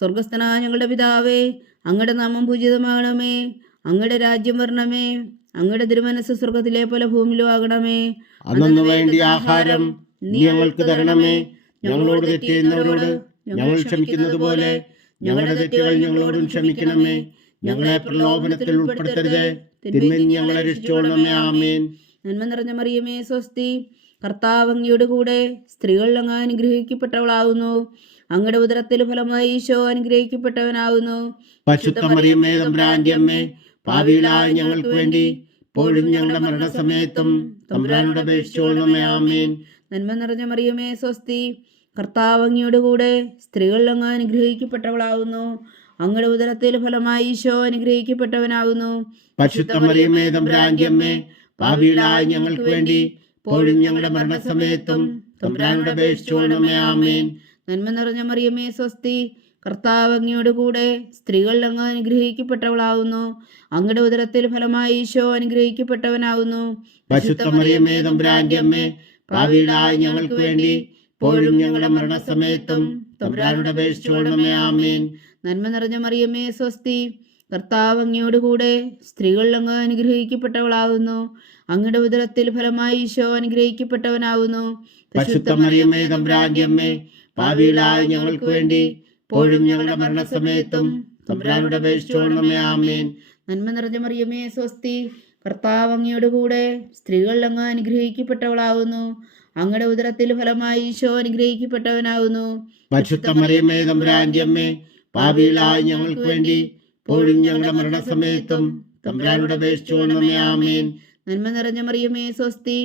സ്വർഗസ്ഥനായ ഞങ്ങളുടെ പിതാവേ, അങ്ങയുടെ നാമം പൂജിതമാകണമേ. അങ്ങയുടെ രാജ്യം വരണമേ. അങ്ങയുടെ തിരുമനസ്സ് സ്വർഗത്തിലെ പോലെ ഭൂമിയിലും ആകണമേ. അന്നു വേണ്ടി ആഹാരം നീ ഞങ്ങൾക്ക് തരണമേ. ഞങ്ങളോട് തെറ്റ് ചെയ്യുന്നവരോട് ഞങ്ങൾ ക്ഷമിക്കുന്നത് പോലെ ഞങ്ങളുടെ തെറ്റുകൾ ഞങ്ങളോടും ക്ഷമിക്കണമേ. ഞങ്ങളെ പ്രലോഭനത്തിൽ ഉൾപ്പെടുത്തരുത്, തിന്മയിൽ നിന്ന് ഞങ്ങളെ രക്ഷിച്ചോളണമേ. ആമേൻ. നന്മ നിറഞ്ഞ മറിയമേ, സ്വസ്തി. കർത്താവ് അങ്ങയുടെ കൂടെ സ്ത്രീകളിൽ അങ്ങ് അനുഗ്രഹിക്കപ്പെട്ടവളാകുന്നു. അങ്ങയുടെ ഉദരത്തിൽ ഫലമായി ഈശോ അനുഗ്രഹിക്കപ്പെട്ടവനാകുന്നു. പരിശുദ്ധ മറിയമേ, തമ്പുരാന്റെ അമ്മേ, പാപികളായ ഞങ്ങൾക്ക് വേണ്ടി ഇപ്പോഴും ഞങ്ങളുടെ മരണസമയത്തും തമ്പുരാനോട് അപേക്ഷിച്ചോളണമേ. ആമേൻ. നന്മ നിറഞ്ഞ മറിയമേ, സ്വസ്തി. കർത്താവ് അങ്ങയുടെ കൂടെ സ്ത്രീകളിൽ അങ്ങ് അനുഗ്രഹിക്കപ്പെട്ടവളാകുന്നു. അങ്ങയുടെ ഉദരത്തിൽ ഫലമായി ഈശോ അനുഗ്രഹിക്കപ്പെട്ടവനാകുന്നു. പരിശുദ്ധ മറിയമേ, തമ്പുരാന്റെ അമ്മേ, പാപികളായ ഞങ്ങൾക്ക് വേണ്ടി ഇപ്പോഴും ഞങ്ങളുടെ മരണസമയത്തും തമ്പുരാനോട് അപേക്ഷിച്ചോളണമേ. ആമേൻ. നന്മ നിറഞ്ഞ മറിയമേ, സ്വസ്തി. കർത്താവ് അങ്ങയുടെ കൂടെ സ്ത്രീകളിൽ അങ്ങ് അനുഗ്രഹിക്കപ്പെട്ടവളാകുന്നു. അങ്ങയുടെ ഉദരത്തിൽ ഫലമായി ഈശോ അനുഗ്രഹിക്കപ്പെട്ടവനാകുന്നു. പരിശുദ്ധ മറിയമേ, തമ്പുരാന്റെ അമ്മേ, പാപികളായ ഞങ്ങൾക്ക് വേണ്ടി ഇപ്പോഴും ഞങ്ങളുടെ മരണസമയത്തും തമ്പുരാനോട് അപേക്ഷിച്ചോളണമേ. ആമേൻ. നന്മ നിറഞ്ഞ മറിയമേ, സ്വസ്തി. കർത്താവ് അങ്ങയുടെ കൂടെ സ്ത്രീകളിൽ അങ്ങ് അനുഗ്രഹിക്കപ്പെട്ടവളാകുന്നു. അങ്ങയുടെ ഉദരത്തിൽ ഫലമായി ഈശോ അനുഗ്രഹിക്കപ്പെട്ടവനാകുന്നു. പരിശുദ്ധ മറിയമേ, തമ്പുരാന്റെ അമ്മേ, പാപികളായ ഞങ്ങൾക്ക് വേണ്ടി ഇപ്പോഴും ഞങ്ങളുടെ മരണസമയത്തും തമ്പുരാനോട് അപേക്ഷിച്ചോളണമേ. ആമേൻ. നന്മ നിറഞ്ഞ മറിയമേ, സ്വസ്തി. കർത്താവ് അങ്ങയുടെ കൂടെ സ്ത്രീകളിൽ അങ്ങ് അനുഗ്രഹിക്കപ്പെട്ടവളാകുന്നു. അങ്ങയുടെ ഉദരത്തിൽ ഫലമായി ഈശോ അനുഗ്രഹിക്കപ്പെട്ടവനാകുന്നു. പരിശുദ്ധ മറിയമേ, തമ്പുരാന്റെ അമ്മേ, പാപികളായ ഞങ്ങൾക്ക് വേണ്ടി ഇപ്പോഴും ഞങ്ങളുടെ മരണസമയത്തും തമ്പുരാനോട് അപേക്ഷിച്ചോളണമേ. ആമേൻ. നന്മ നിറഞ്ഞ മറിയമേ, സ്വസ്തി.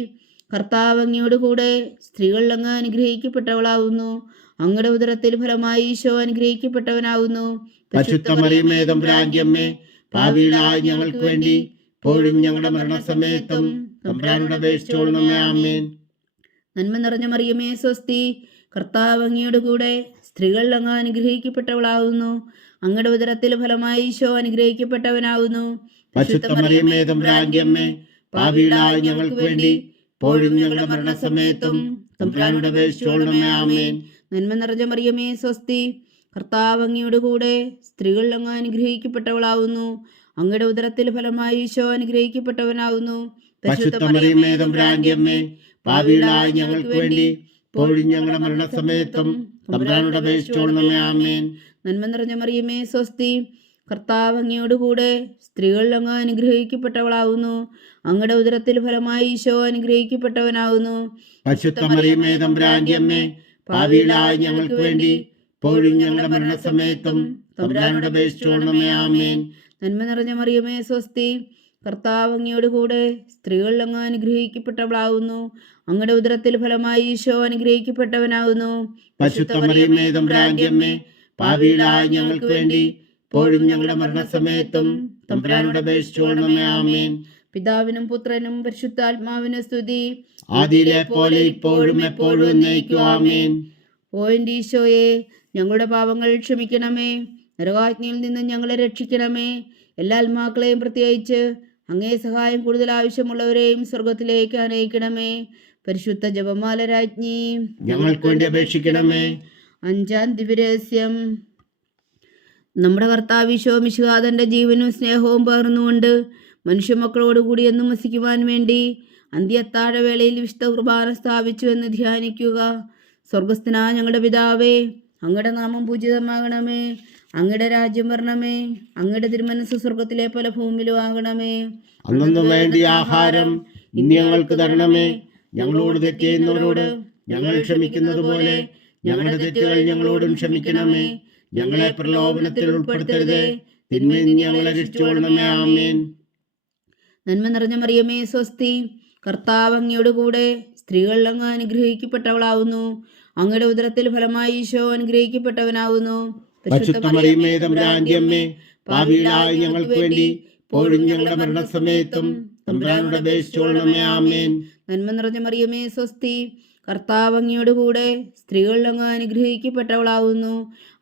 കർത്താവ് അങ്ങയുടെ കൂടെ സ്ത്രീകളിൽ അങ്ങ് അനുഗ്രഹിക്കപ്പെട്ടവളാകുന്നു. അങ്ങയുടെ ഉദരത്തിൽ ഫലമായി ഈശോ അനുഗ്രഹിക്കപ്പെട്ടവനാകുന്നു. പരിശുദ്ധ മറിയമേ, തമ്പുരാന്റെ അമ്മേ, പാപികളായ ഞങ്ങൾക്ക് വേണ്ടി ഇപ്പോഴും ഞങ്ങളുടെ മരണസമയത്തും തമ്പുരാനോട് അപേക്ഷിച്ചോളണമേ. ആമേൻ. നന്മ നിറഞ്ഞ മറിയമേ, സ്വസ്തി. കർത്താവ് അങ്ങയുടെ കൂടെ സ്ത്രീകളിൽ അങ്ങ് അനുഗ്രഹിക്കപ്പെട്ടവളാകുന്നു. അങ്ങയുടെ ഉദരത്തിൽ ഫലമായി ഈശോ അനുഗ്രഹിക്കപ്പെട്ടവനാകുന്നു. പരിശുദ്ധ മറിയമേ, തമ്പുരാന്റെ അമ്മേ, പാപികളായ ഞങ്ങൾക്ക് വേണ്ടി ഇപ്പോഴും ഞങ്ങളുടെ മരണസമയത്തും തമ്പുരാനോട് അപേക്ഷിച്ചോളണമേ. ആമേൻ. നന്മ നിറഞ്ഞ മറിയമേ, സ്വസ്തി. കർത്താവ് അങ്ങയുടെ കൂടെ സ്ത്രീകളിൽ അങ്ങ് അനുഗ്രഹിക്കപ്പെട്ടവളാകുന്നു. അങ്ങയുടെ ഉദരത്തിൽ ഫലമായി ഈശോ അനുഗ്രഹിക്കപ്പെട്ടവനാകുന്നു. പരിശുദ്ധ മറിയമേ, തമ്പുരാന്റെ അമ്മേ, പാപികളായ ഞങ്ങൾക്ക് വേണ്ടി ഇപ്പോഴും ഞങ്ങളുടെ മരണസമയത്തും തമ്പുരാനോട് അപേക്ഷിച്ചോളണമേ. ആമേൻ. നന്മ നിറഞ്ഞ മറിയമേ, സ്വസ്തി. കർത്താവ് അങ്ങയുടെ കൂടെ സ്ത്രീകളിൽ അങ്ങ് അനുഗ്രഹിക്കപ്പെട്ടവളാകുന്നു. അങ്ങയുടെ ഉദരത്തിൽ ഫലമായി ഈശോ അനുഗ്രഹിക്കപ്പെട്ടവനാകുന്നു. പരിശുദ്ധ മറിയമേ, തമ്പുരാന്റെ അമ്മേ, പാപികളായ ഞങ്ങൾക്ക് വേണ്ടി ഇപ്പോഴും ഞങ്ങളുടെ മരണസമയത്തും തമ്പുരാനോട് അപേക്ഷിച്ചോളണമേ. ആമേൻ. നന്മ നിറഞ്ഞ മറിയമേ, സ്വസ്തി. കർത്താവ് അങ്ങയുടെ കൂടെ സ്ത്രീകളിൽ അങ്ങ് അനുഗ്രഹിക്കപ്പെട്ടവളാകുന്നു. അങ്ങയുടെ ഉദരത്തിൽ ഫലമായി ഈശോ അനുഗ്രഹിക്കപ്പെട്ടവനാകുന്നു. പരിശുദ്ധ മറിയമേ, തമ്പുരാന്റെ അമ്മേ, പാപികളായ ഞങ്ങൾക്ക് വേണ്ടി ഇപ്പോഴും ഞങ്ങളുടെ മരണസമയത്തും തമ്പുരാനോട് അപേക്ഷിച്ചോളണമേ. ആമേൻ. പിതാവിനും പുത്രനും പരിശുദ്ധാത്മാവിനും സ്തുതി. ആദിയിലെ പോലെ ഇപ്പോഴും എപ്പോഴും എന്നേക്കും. ആമേൻ. ഓ എൻ്റെ ഈശോയെ, ഞങ്ങളുടെ പാപങ്ങൾ ക്ഷമിക്കണമേ. നരകാഗ്നിയിൽ നിന്ന് ഞങ്ങളെ രക്ഷിക്കണമേ. എല്ലാ ആത്മാക്കളെയും പ്രത്യേകിച്ച് അങ്ങേ സഹായം കൂടുതൽ ആവശ്യമുള്ളവരെയും സ്വർഗത്തിലേക്ക് അനയിക്കണമേ. പരിശുദ്ധ ജപമാല രാജ്ഞി, ഞങ്ങൾക്ക് വേണ്ടി അപേക്ഷിക്കണമേ. 5-ാം ദിവ്യരഹസ്യം. നമ്മുടെ കർത്താവ് ഈശോ മിശിഹാ തൻ്റെ ജീവനും സ്നേഹവും പകർന്നുകൊണ്ട് മനുഷ്യമക്കളോടുകൂടി എന്നും വസിക്കുവാൻ വേണ്ടി അന്ത്യത്താഴവേളയിൽ വിശുദ്ധ കുർബാന സ്ഥാപിച്ചു എന്ന് ധ്യാനിക്കുക. സ്വർഗസ്ഥനായ ഞങ്ങളുടെ പിതാവേ, അങ്ങയുടെ നാമം പൂജിതമാകണമേ. അങ്ങയുടെ രാജ്യം വരണമേ. അങ്ങയുടെ തിരുമനസ്സ് സ്വർഗത്തിലെ പോലെ ഭൂമിയിലും ആകണമേ. അന്നു വേണ്ടി ആഹാരം ഇന്ന് ഞങ്ങൾക്ക് തരണമേ. ഞങ്ങളോട് തെറ്റ് ചെയ്യുന്നവരോട് ഞങ്ങൾ ക്ഷമിക്കുന്നത് പോലെ ഞങ്ങളുടെ തെറ്റുകൾ ഞങ്ങളോടും ക്ഷമിക്കണമേ. ഞങ്ങളെ പ്രലോഭനത്തിൽ ഉൾപ്പെടുത്തരുത്, തിന്മയിൽ നിന്ന് ഞങ്ങളെ രക്ഷിച്ചോളണമേ. ആമേൻ. നന്മ നിറഞ്ഞ മറിയമേ, സ്വസ്തി. കർത്താവ് അങ്ങയുടെ കൂടെ സ്ത്രീകളിൽ അങ്ങ് അനുഗ്രഹിക്കപ്പെട്ടവളാവുന്നു. അങ്ങയുടെ ഉദരത്തിൽ ഫലമായി ഈശോ അനുഗ്രഹിക്കപ്പെട്ടവനാവുന്നു. പരിശുദ്ധ മറിയമേ തമ്പുരാന്റെ അമ്മേ, പാപികളായ ഞങ്ങൾക്ക് വേണ്ടി ഇപ്പോഴും ഞങ്ങളുടെ മരണസമയത്തും തമ്പുരാനോട് അപേക്ഷിച്ചുകൊള്ളണമേ. ആമേൻ. നന്മ നിറഞ്ഞ മറിയമേ സ്വസ്തി, കർത്താവ് അങ്ങയോട് കൂടെ സ്ത്രീകളിൽ അങ്ങ് അനുഗ്രഹിക്കപ്പെട്ടവളാവുന്നു.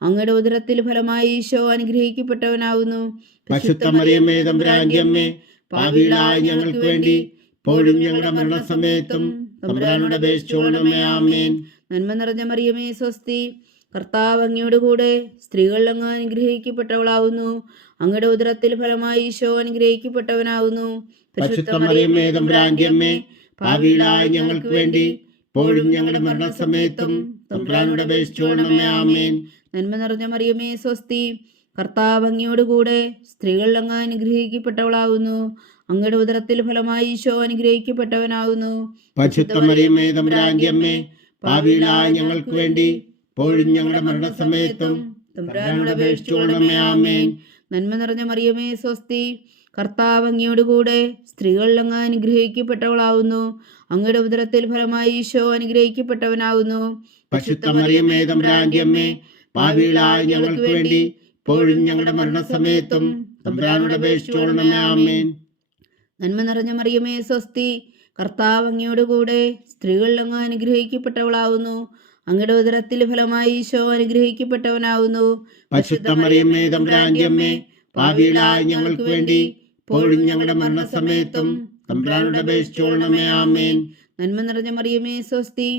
അങ്ങയുടെ ഉദരത്തിൽ ഫലമായി ഈശോ അനുഗ്രഹിക്കപ്പെട്ടവനാവുന്നു. പരിശുദ്ധ മറിയമേ തമ്പുരാന്റെ അമ്മേ, പാപികളായ ഞങ്ങൾക്ക് വേണ്ടി ഇപ്പോഴും ഞങ്ങളുടെ മരണസമയത്തും തമ്പുരാനോട് അപേക്ഷിച്ചുകൊള്ളണമേ. ആമേൻ. നന്മ നിറഞ്ഞ മറിയമേ സ്വസ്തി, കർത്താവ് അങ്ങയോട് കൂടെ സ്ത്രീകളിൽ അങ്ങ് അനുഗ്രഹിക്കപ്പെട്ടവളാവുന്നു. അങ്ങയുടെ ഉദരത്തിൽ ഫലമായി ഈശോ അനുഗ്രഹിക്കപ്പെട്ടവനാവുന്നു. പരിശുദ്ധ മറിയമേ തമ്പുരാന്റെ അമ്മേ, പാപികളായ ഞങ്ങൾക്ക് വേണ്ടി ഇപ്പോഴും ഞങ്ങളുടെ മരണസമയത്തും തമ്പുരാനോട് അപേക്ഷിച്ചുകൊള്ളണമേ. ആമേൻ. നന്മ നിറഞ്ഞ മറിയമേ സ്വസ്തി, കർത്താവ് അങ്ങയോട് കൂടെ സ്ത്രീകളിൽ അങ്ങ് അനുഗ്രഹിക്കപ്പെട്ടവളാവുന്നു. അങ്ങയുടെ ഉദരത്തിൽ ഫലമായി ഈശോ അനുഗ്രഹിക്കപ്പെട്ടവനാവുന്നു. പരിശുദ്ധ മറിയമേ തമ്പുരാന്റെ അമ്മേ, പാപികളായ ഞങ്ങൾക്ക് വേണ്ടി ഇപ്പോഴും ഞങ്ങളുടെ മരണസമയത്തും തമ്പുരാനോട് അപേക്ഷിച്ചുകൊള്ളണമേ. ആമേൻ. നന്മ നിറഞ്ഞ മറിയമേ സ്വസ്തി, കർത്താവ് അങ്ങയോട് കൂടെ സ്ത്രീകളിൽ അങ്ങ് അനുഗ്രഹിക്കപ്പെട്ടവളാവുന്നു. അങ്ങയുടെ ഉദരത്തിൽ ഫലമായി ഈശോ അനുഗ്രഹിക്കപ്പെട്ടവനാവുന്നു. പരിശുദ്ധ മറിയമേ തമ്പുരാന്റെ അമ്മേ, പാപികളായ ഞങ്ങൾക്ക് വേണ്ടി ഇപ്പോഴും ഞങ്ങളുടെ മരണസമയത്തും തമ്പുരാനോട് അപേക്ഷിച്ചുകൊള്ളണമേ. ആമേൻ. നന്മ നിറഞ്ഞ മറിയമേ സ്വസ്തി, കർത്താവ് അങ്ങയോട് കൂടെ സ്ത്രീകളിൽ അങ്ങ് അനുഗ്രഹിക്കപ്പെട്ടവളാവുന്നു. അങ്ങയുടെ ഉദരത്തിൽ ഫലമായി ഈശോ അനുഗ്രഹിക്കപ്പെട്ടവനാവുന്നു. പരിശുദ്ധ മറിയമേ തമ്പുരാന്റെ അമ്മേ, പാപികളായ ഞങ്ങൾക്ക് വേണ്ടി ഇപ്പോഴും ഞങ്ങളുടെ മരണസമയത്തും തമ്പുരാനോട് അപേക്ഷിച്ചുകൊള്ളണമേ. ആമേൻ. നന്മ നിറഞ്ഞ മറിയമേ സ്വസ്തി,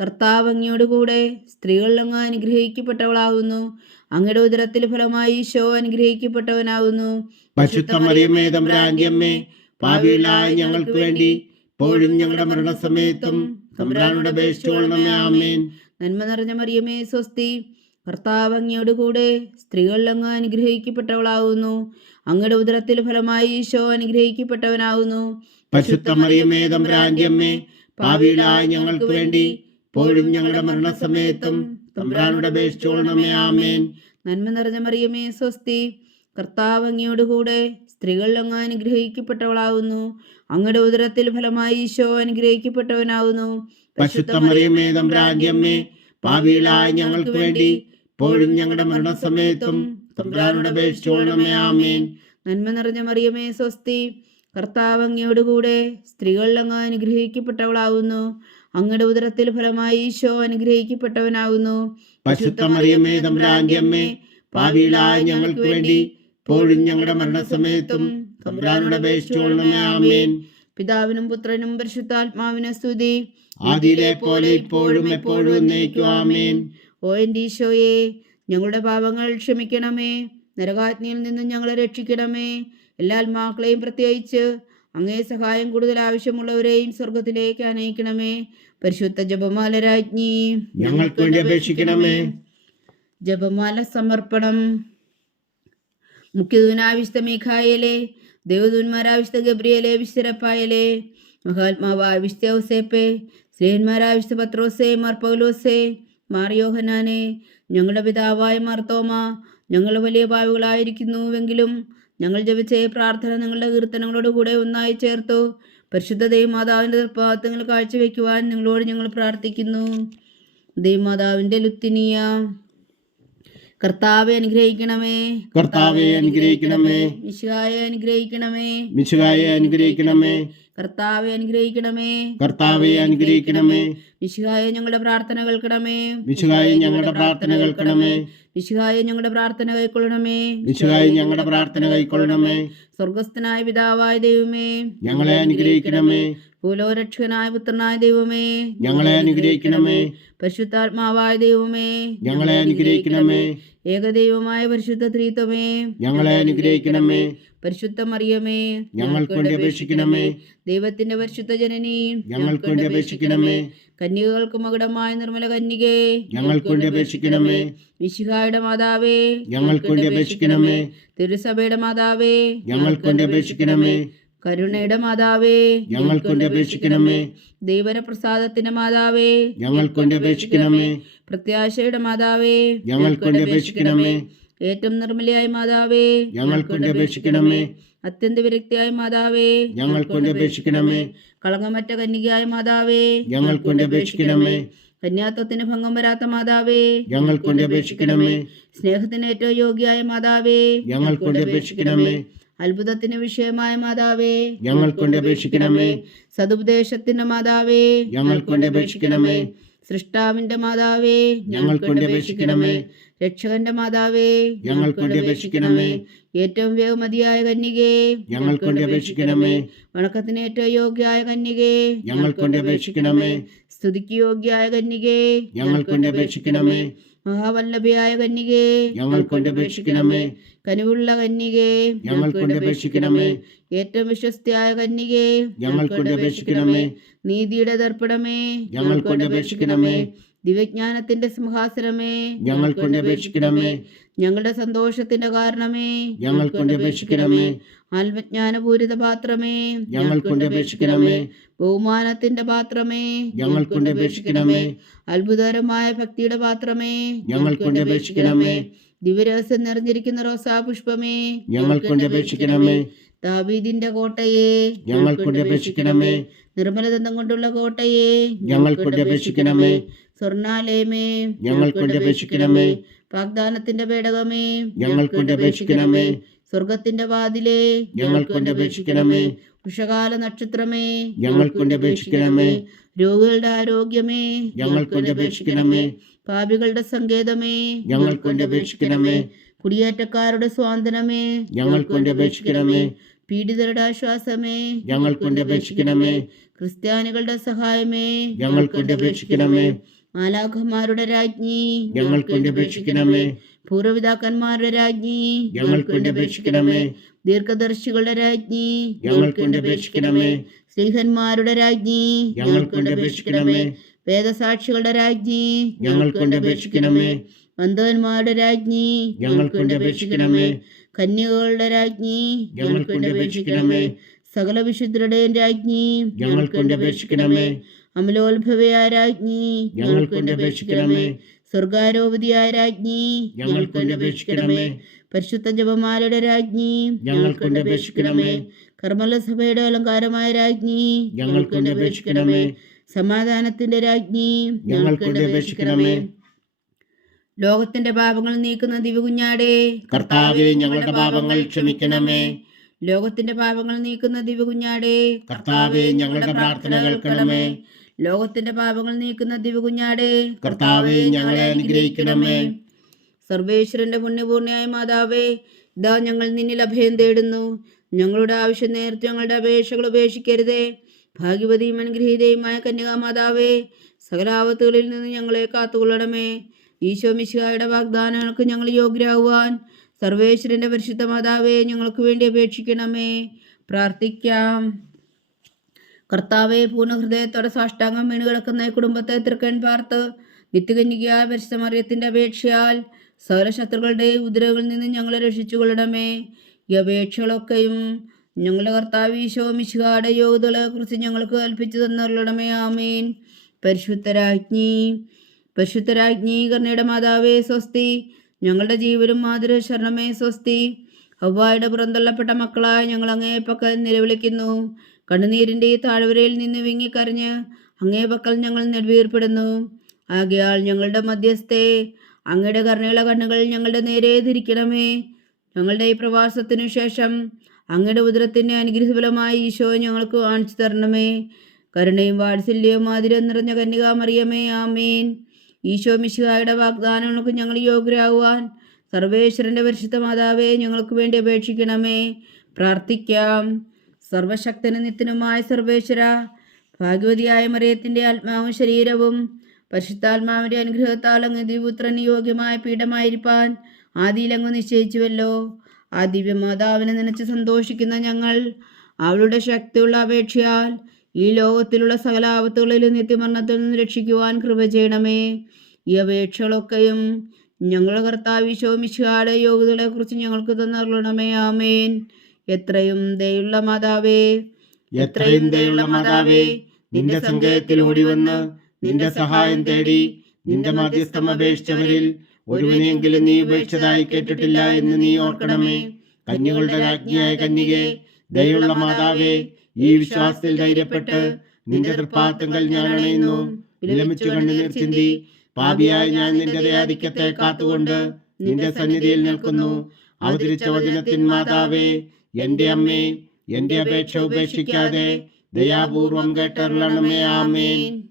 കർത്താവ് അങ്ങയോട് കൂടെ സ്ത്രീകളിൽ അങ്ങ് അനുഗ്രഹിക്കപ്പെട്ടവളാവുന്നു. അങ്ങയുടെ ഉദരത്തിൽ ഫലമായി ഈശോ അനുഗ്രഹിക്കപ്പെട്ടവനാവുന്നു. പരിശുദ്ധ മറിയമേ തമ്പുരാന്റെ അമ്മേ, പാപികളായ ഞങ്ങൾക്ക് വേണ്ടി ഇപ്പോഴും ഞങ്ങളുടെ മരണസമയത്തും തമ്പുരാനോട് അപേക്ഷിച്ചുകൊള്ളണമേ. ആമേൻ. നന്മ നിറഞ്ഞ മറിയമേ സ്വസ്തി, കർത്താവ് അങ്ങയോട് കൂടെ സ്ത്രീകളിൽ അങ്ങ് അനുഗ്രഹിക്കപ്പെട്ടവളാവുന്നു. അങ്ങയുടെ ഉദരത്തിൽ ഫലമായി ഈശോ അനുഗ്രഹിക്കപ്പെട്ടവനാവുന്നു. പരിശുദ്ധ മറിയമേ തമ്പുരാന്റെ അമ്മേ, പാപികളായ ഞങ്ങൾക്ക് വേണ്ടി ഇപ്പോഴും ഞങ്ങളുടെ മരണസമയത്തും തമ്പുരാനോട് അപേക്ഷിച്ചുകൊള്ളണമേ. ആമേൻ. നന്മ നിറഞ്ഞ മറിയമേ സ്വസ്തി, കർത്താവ് അങ്ങയോട് കൂടെ സ്ത്രീകളിൽ അങ്ങ് അനുഗ്രഹിക്കപ്പെട്ടവളാവുന്നു. അങ്ങയുടെ ഉദരത്തിൽ ഫലമായി ഈശോ അനുഗ്രഹിക്കപ്പെട്ടവനാവുന്നു. പരിശുദ്ധ മറിയമേ തമ്പുരാന്റെ അമ്മേ, പാപികളായ ഞങ്ങൾക്ക് വേണ്ടി ഇപ്പോഴും ഞങ്ങളുടെ മരണസമയത്തും തമ്പുരാനോട് അപേക്ഷിച്ചുകൊള്ളണമേ. ആമേൻ. നന്മ നിറഞ്ഞ മറിയമേ സ്വസ്തി, കർത്താവ് അങ്ങയോട് കൂടെ സ്ത്രീകളിൽ അങ്ങ് അനുഗ്രഹിക്കപ്പെട്ടവളാവുന്നു. അങ്ങയുടെ ഉദരത്തിൽ ഫലമായി ഈശോ അനുഗ്രഹിക്കപ്പെട്ടവനാവുന്നു. പരിശുദ്ധ മറിയമേ തമ്പുരാന്റെ അമ്മേ, പാപികളായ ഞങ്ങൾക്ക് വേണ്ടി ഇപ്പോഴും ഞങ്ങളുടെ മരണസമയത്തും തമ്പുരാനോട് അപേക്ഷിച്ചുകൊള്ളണമേ. ആമേൻ. പിതാവിനും പുത്രനും പരിശുദ്ധാത്മാവിനും സ്തുതി, ആദിയിലെ പോലെ ഇപ്പോഴും എപ്പോഴും എന്നേക്കും. ആമേൻ. ഓ എൻ്റെ ഈശോയെ, ഞങ്ങളുടെ പാപങ്ങൾ ക്ഷമിക്കണമേ. നരകാഗ്നിയിൽ നിന്നും ഞങ്ങളെ രക്ഷിക്കണമേ. എല്ലാ ആത്മാക്കളെയും പ്രത്യേകിച്ച് അങ്ങേ സഹായം കൂടുതൽ ആവശ്യമുള്ളവരെയും സ്വർഗത്തിലേക്ക് അനയിക്കണമേ. പരിശുദ്ധ ജപമാല രാജ്ഞി, ഞങ്ങൾക്ക് വേണ്ടി അപേക്ഷിക്കണമേ. ജപമാല സമർപ്പണം. മുഖ്യദൂതനായ വിശുദ്ധ മീഖായേലേ, ദേവദൂതന്മാരായ വിശുദ്ധ ഗബ്രിയേലേ, വിശുദ്ധ റഫായേലേ, മഹാത്മാവായ വിശുദ്ധ ഔസേപ്പേ, സ്ലേഹന്മാരായ വിശുദ്ധ പത്രോസേ, മാർ പൗലോസേ, മാർ യോഹന്നാനെ, ഞങ്ങളുടെ പിതാവായ മാർത്തോമ, ഞങ്ങൾ വലിയ പാവികളായിരിക്കുന്നുവെങ്കിലും ഞങ്ങൾ ജപിച്ച ഈ പ്രാർത്ഥന നിങ്ങളുടെ കീർത്തനങ്ങളോട് കൂടെ ഒന്നായി ചേർത്തു പരിശുദ്ധ ദൈവമാതാവിൻ്റെ തൃപ്പാദങ്ങൾ കാഴ്ചവെക്കുവാൻ നിങ്ങളോട് ഞങ്ങൾ പ്രാർത്ഥിക്കുന്നു. ദൈവമാതാവിൻ്റെ ലുത്തിനിയ. കർത്താവെ അനുഗ്രഹിക്കണമേ. കർത്താവെ അനുഗ്രഹിക്കണമേ. മിശിഹായെ അനുഗ്രഹിക്കണമേ. മിശിഹായെ അനുഗ്രഹിക്കണമേ. കർത്താവെ അനുഗ്രഹിക്കണമേ. കർത്താവെ അനുഗ്രഹിക്കണമേ. മിശിഹായെ ഞങ്ങളുടെ പ്രാർത്ഥന കേൾക്കണമേ. മിശിഹായെ ഞങ്ങളുടെ പ്രാർത്ഥന കേൾക്കണമേ. മിശിഹായെ ഞങ്ങളുടെ പ്രാർത്ഥന കൈക്കൊള്ളണമേ. മിശിഹായെ ഞങ്ങളുടെ പ്രാർത്ഥന കൈക്കൊള്ളണമേ. സ്വർഗസ്ഥനായ പിതാവായ ദൈവമേ, ഞങ്ങളെ അനുഗ്രഹിക്കണമേ. ഭൂലോകരക്ഷകനായ പുത്രനായ ദൈവമേ, ഞങ്ങളെ അനുഗ്രഹിക്കണമേ. പരിശുദ്ധാത്മാവായ ദൈവമേ, ഞങ്ങളെ അനുഗ്രഹിക്കണമേ. ഏകദൈവമായ പരിശുദ്ധ ത്രിത്വമേ, ഞങ്ങളെ അനുഗ്രഹിക്കണമേ. പരിശുദ്ധ മറിയമേ, ഞങ്ങൾക്ക് വേണ്ടി അപേക്ഷിക്കണമേ. ദൈവത്തിന്റെ പരിശുദ്ധ ജനനി, ഞങ്ങൾക്ക് വേണ്ടി അപേക്ഷിക്കണമേ. കന്യകൾക്ക് മകുടമായ നിർമ്മല കന്യകേ, ഞങ്ങൾക്ക് വേണ്ടി അപേക്ഷിക്കണമേ. മിശിഹായുടെ മാതാവേ, ഞങ്ങൾക്ക് വേണ്ടി അപേക്ഷിക്കണമേ. തിരുസഭയുടെ മാതാവേ, ഞങ്ങൾക്ക് വേണ്ടി അപേക്ഷിക്കണമേ. കരുണയുടെ മാതാവേ, ഞങ്ങൾക്ക് വേണ്ടി അപേക്ഷിക്കണമേ. ദൈവന പ്രസാദത്തിന്റെ മാതാവേ, ഞങ്ങൾക്ക് വേണ്ടി അപേക്ഷിക്കണമേ. പ്രത്യാശയുടെ മാതാവേ, ഞങ്ങൾക്ക് വേണ്ടി അപേക്ഷിക്കണമേ. ഏറ്റവും നിർമ്മലയായ മാതാവേ, ഞങ്ങൾക്ക് വേണ്ടി അപേക്ഷിക്കണമേ. അത്യന്ത വിരക്തിയായ മാതാവേ, ഞങ്ങൾക്ക് വേണ്ടി അപേക്ഷിക്കണമേ. കളങ്കമറ്റ കന്യകയായ മാതാവേ, ഞങ്ങൾക്ക് വേണ്ടി അപേക്ഷിക്കണമേ. കന്യാത്വത്തിന് ഭംഗം വരാത്ത മാതാവേ, ഞങ്ങൾക്ക് വേണ്ടി അപേക്ഷിക്കണമേ. സ്നേഹത്തിന് ഏറ്റവും യോഗ്യയായ മാതാവേ, ഞങ്ങൾക്ക് വേണ്ടി അപേക്ഷിക്കണമേ. അത്ഭുതത്തിന് വിഷയമായ മാതാവേ, ഞങ്ങൾക്ക് വേണ്ടി അപേക്ഷിക്കണമേ. സതുപദേശത്തിന്റെ മാതാവേ, ഞങ്ങൾക്ക് വേണ്ടി അപേക്ഷിക്കണമേ. സൃഷ്ടാവിന്റെ മാതാവേ, ഞങ്ങൾക്ക് വേണ്ടി അപേക്ഷിക്കണമേ. രക്ഷകന്റെ മാതാവേ, ഞങ്ങൾക്ക് വേണ്ടി അപേക്ഷിക്കണമേ. ഏറ്റവും വേഗമതിയായ കന്യകേ, ഞങ്ങൾക്ക് വേണ്ടി അപേക്ഷിക്കണമേ. വണക്കത്തിന് ഏറ്റവും യോഗ്യയായ കന്യകേ, ഞങ്ങൾക്ക് വേണ്ടി അപേക്ഷിക്കണമേ. സ്തുതിക്ക് യോഗ്യയായ കന്യകേ, ഞങ്ങൾക്ക് വേണ്ടി അപേക്ഷിക്കണമേ. മഹാവല്ലഭയായ കന്യകേ, ഞങ്ങൾക്ക് വേണ്ടി അപേക്ഷിക്കണമേ. കനിവുള്ള കന്യകേ, ഞങ്ങൾക്ക് വേണ്ടി അപേക്ഷിക്കണമേ. ഏറ്റവും വിശ്വസ്തയായ കന്യകേ, ഞങ്ങൾക്ക് വേണ്ടി അപേക്ഷിക്കണമേ. നീതിയുടെ ദർപ്പണമേ, ഞങ്ങൾക്ക് വേണ്ടി അപേക്ഷിക്കണമേ. ദിവ്യജ്ഞാനത്തിന്റെ സിംഹാസനമേ, ഞങ്ങൾക്ക് വേണ്ടി അപേക്ഷിക്കണമേ. ഞങ്ങളുടെ സന്തോഷത്തിന്റെ കാരണമേ, ഞങ്ങൾക്ക് വേണ്ടി അപേക്ഷിക്കണമേ. ആത്മജ്ഞാനപൂരിത പാത്രമേ, ഞങ്ങൾക്ക് വേണ്ടി അപേക്ഷിക്കണമേ. ബഹുമാനത്തിന്റെ പാത്രമേ, ഞങ്ങൾക്ക് വേണ്ടി അപേക്ഷിക്കണമേ. അത്ഭുതകരമായ ഭക്തിയുടെ പാത്രമേ, ഞങ്ങൾക്ക് വേണ്ടി അപേക്ഷിക്കണമേ. ദിവ്യരഹസ്യം നിറഞ്ഞിരിക്കുന്ന റോസാ പുഷ്പമേ, ഞങ്ങൾക്ക് വേണ്ടി അപേക്ഷിക്കണമേ. ദാവീദിന്റെ കോട്ടയെ, ഞങ്ങൾക്ക് വേണ്ടി അപേക്ഷിക്കണമേ. നിർമ്മലദന്തം കൊണ്ടുള്ള കോട്ടയെ, ഞങ്ങൾക്ക് വേണ്ടി അപേക്ഷിക്കണമേ. സ്വർണാലയമേ, ഞങ്ങൾക്ക് വേണ്ടി അപേക്ഷിക്കണമേ. വാഗ്ദാനത്തിന്റെ പേടകമേ, ഞങ്ങൾക്ക് വേണ്ടി അപേക്ഷിക്കണമേ. സ്വർഗത്തിന്റെ വാതിലേ, ഞങ്ങൾക്ക് വേണ്ടി അപേക്ഷിക്കണമേ. ഉഷകാല നക്ഷത്രമേ, ഞങ്ങൾക്ക് വേണ്ടി അപേക്ഷിക്കണമേ. രോഗികളുടെ ആരോഗ്യമേ, ഞങ്ങൾക്ക് വേണ്ടി അപേക്ഷിക്കണമേ. പാപികളുടെ സങ്കേതമേ, ഞങ്ങൾക്ക് വേണ്ടി അപേക്ഷിക്കണമേ. കുടിയേറ്റക്കാരുടെ സ്വാതന്ത്ര്യമേ, ഞങ്ങൾക്ക് വേണ്ടി അപേക്ഷിക്കണമേ. പീഡിതരുടെ ആശ്വാസമേ, ഞങ്ങൾക്ക് വേണ്ടി അപേക്ഷിക്കണമേ. ക്രിസ്ത്യാനികളുടെ സഹായമേ, ഞങ്ങൾക്ക് വേണ്ടി അപേക്ഷിക്കണമേ. മാലാഖമാരുടെ രാജ്ഞി, ഞങ്ങൾക്ക് വേണ്ടി അപേക്ഷിക്കണമേ. പൂർവ്വപിതാക്കന്മാരുടെ രാജ്ഞി, ഞങ്ങൾക്ക് വേണ്ടി അപേക്ഷിക്കണമേ. ദീർഘദർശികളുടെ രാജ്ഞി, ഞങ്ങൾക്ക് വേണ്ടി അപേക്ഷിക്കണമേ. സ്ത്രീഹന്മാരുടെ രാജ്ഞി, ഞങ്ങൾക്ക് വേണ്ടി അപേക്ഷിക്കണമേ. വേദസാക്ഷികളുടെ രാജ്ഞി, ഞങ്ങൾക്ക് വേണ്ടി അപേക്ഷിക്കണമേ. വന്ധവന്മാരുടെ രാജ്ഞി, ഞങ്ങൾക്ക് വേണ്ടി അപേക്ഷിക്കണമേ. കന്യകകളുടെ രാജ്ഞി, ഞങ്ങൾക്ക് വേണ്ടി അപേക്ഷിക്കണമേ. സകല വിശുദ്ധരുടെയും രാജ്ഞി, ഞങ്ങൾക്ക് വേണ്ടി അപേക്ഷിക്കണമേ. അമലോത്ഭവയായ രാജ്ഞി, ഞങ്ങൾക്ക് വേണ്ടി അപേക്ഷിക്കണമേ. സ്വർഗാരോപതിയായ രാജ്ഞി, ഞങ്ങൾക്ക് വേണ്ടി അപേക്ഷിക്കണമേ. പരിശുദ്ധ ജപമാലയുടെ രാജ്ഞി, ഞങ്ങൾക്ക് വേണ്ടി അപേക്ഷിക്കണമേ. കർമ്മല സഭയുടെ അലങ്കാരമായ രാജ്ഞി, ഞങ്ങൾക്ക് വേണ്ടി അപേക്ഷിക്കണമേ. സമാധാനത്തിന്റെ രാജ്ഞി, ഞങ്ങൾക്ക് വേണ്ടി അപേക്ഷിക്കണമേ. ലോകത്തിന്റെ പാപങ്ങൾ നീക്കുന്ന ദിവ്യകുഞ്ഞാടേ, കർത്താവേ, ഞങ്ങളുടെ പാപങ്ങൾ ക്ഷമിക്കണമേ. ലോകത്തിന്റെ പാപങ്ങൾ നീക്കുന്ന ദിവ്യകുഞ്ഞാടേ, കർത്താവേ, ഞങ്ങളുടെ പ്രാർത്ഥന കേൾക്കണമേ. ലോകത്തിന്റെ പാപങ്ങൾ നീക്കുന്ന ദിവ്യകുഞ്ഞാടേ, കർത്താവേ, ഞങ്ങളെ അനുഗ്രഹിക്കണമേ. സർവേശ്വരന്റെ പുണ്യപൂർണ്ണയായ മാതാവേ, ഇതാ ഞങ്ങൾ നിന്നിൽ അഭയം തേടുന്നു. ഞങ്ങളുടെ ആവശ്യം നേരത്തെ ഞങ്ങളുടെ അപേക്ഷകൾ ഉപേക്ഷിക്കരുതേ. ഭാഗ്യവതിയും അനുഗ്രഹീതയുമായ കന്യകാമാതാവേ, സകലാപത്തുകളിൽ നിന്ന് ഞങ്ങളെ കാത്തുകൊള്ളണമേ. ഈശോ മിശിഹായുടെ വാഗ്ദാനങ്ങൾക്ക് ഞങ്ങൾ യോഗ്യരാകുവാൻ സർവേശ്വരന്റെ പരിശുദ്ധ മാതാവേ, ഞങ്ങൾക്ക് വേണ്ടി അപേക്ഷിക്കണമേ. പ്രാർത്ഥിക്കാം. കർത്താവെ, പൂർണ്ണ ഹൃദയത്തോടെ സാഷ്ടാംഗം വീണ് കിടക്കുന്ന ഈ കുടുംബത്തെ തൃക്കൺ പാർത്ത് നിത്യകന്യകയായ പരിശുദ്ധ മറിയത്തിന്റെ അപേക്ഷയാൽ സകല ശത്രുക്കളുടെ ഉദരകളിൽ നിന്ന് ഞങ്ങളെ രക്ഷിച്ചുകൊള്ളണമേ. ഈ അപേക്ഷകളൊക്കെയും ഞങ്ങളുടെ കർത്താവ് ഈശോ മിശിഹായുടെ യോഗ്യതകളെ കുറിച്ച് ഞങ്ങൾക്ക് കൽപ്പിച്ചു തന്നുള്ളണമേ. ആമേൻ. പരിശുദ്ധരാജ്ഞി കരുണയുടെ മാതാവേ സ്വസ്തി. ഞങ്ങളുടെ ജീവനും മാതൃ ശരണമേ സ്വസ്തി. ഹവ്വായുടെ പുറന്തള്ളപ്പെട്ട മക്കളായ ഞങ്ങൾ അങ്ങേ പക്കൽ നിലവിളിക്കുന്നു. കണ്ണുനീരിൻ്റെ ഈ താഴ്വരയിൽ നിന്ന് വിങ്ങിക്കരഞ്ഞ് അങ്ങേ പക്കൽ ഞങ്ങൾ നെടുവീർപ്പെടുന്നു. ആകയാൽ ഞങ്ങളുടെ മധ്യസ്ഥേ, അങ്ങയുടെ കരുണയുള്ള കണ്ണുകൾ ഞങ്ങളുടെ നേരെ തിരിക്കണമേ. ഞങ്ങളുടെ ഈ പ്രവാസത്തിനു ശേഷം അങ്ങയുടെ ഉദരത്തിൻ്റെ അനുഗ്രഹഫലമായി ഈശോ ഞങ്ങൾക്ക് കാണിച്ചു തരണമേ. കരുണയും വാത്സല്യവും ആതിരം നിറഞ്ഞ കന്യകാമറിയമേ, ആമേൻ. ഈശോ മിശിഹായുടെ വാഗ്ദാനങ്ങൾക്ക് ഞങ്ങൾ യോഗ്യരാകുവാൻ സർവേശ്വരന്റെ പരിശുദ്ധ മാതാവേ, ഞങ്ങൾക്ക് വേണ്ടി അപേക്ഷിക്കണമേ. പ്രാർത്ഥിക്കാം. സർവശക്തനും നിത്യനുമായ സർവേശ്വര, ഭാഗ്യവതിയായ മറിയത്തിൻ്റെ ആത്മാവും ശരീരവും പരിശുദ്ധാത്മാവിൻ്റെ അനുഗ്രഹത്താൽ അങ്ങ് ദിവ്യപുത്രന് യോഗ്യമായ പീഠമായിരിക്കാൻ ആദിയിലങ്ങ് നിശ്ചയിച്ചുവല്ലോ. ആ ദിവ്യമാതാവിനെ നനച്ച് സന്തോഷിക്കുന്ന ഞങ്ങൾ അവളുടെ ശക്തിയുള്ള അപേക്ഷയാൽ ഈ ലോകത്തിലുള്ള സകല ആപത്തുകളിലും നിത്യമരണത്തിൽ നിന്ന് രക്ഷിക്കുവാൻ കൃപ ചെയ്യണമേ. ഈ അപേക്ഷകളൊക്കെയും ഞങ്ങളുടെ കർത്താവ് ഈശോ മിശിഹായുടെ യോഗ്യതകളെ കുറിച്ച് ഞങ്ങൾക്ക് തന്നരുളണമേ. ആമേൻ. എത്രയും ദയുള്ള മാതാവേ, എത്രയും ദയുള്ള മാതാവേ, നിന്റെ സങ്കേതത്തിൽ ഓടിവന്ന് നിന്റെ സഹായം തേടി നിന്റെ മധ്യസ്ഥം അപേക്ഷിച്ചവരിൽ ഒരുവനെയെങ്കിലും നീ ഉപേക്ഷിച്ചതായി കേട്ടിട്ടില്ല എന്ന് നീ ഓർക്കണമേ. കന്യകളുടെ രാജ്ഞിയായ കന്യകേ, ദയുള്ള മാതാവേ, ഈ വിശ്വാസത്തിൽ ധൈര്യപ്പെട്ട് നിന്റെ തൃപ്പാദങ്ങൾ ഞാൻ അണയുന്നു. വിലമിച്ചു കണ്ണുനീർ ചിന്തി പാപിയായ ഞാൻ നിന്റെ ദയാധിക്യത്തെ കാത്തുകൊണ്ട് നിന്റെ സന്നിധിയിൽ നിൽക്കുന്നു. അവതരിച്ച വചനത്തിൻ മാതാവേ, എന്റെ അമ്മേ, എന്റെ അപേക്ഷ ഉപേക്ഷിക്കാതെ ദയാപൂർവം കേട്ടരുളണമേ. ആമേൻ.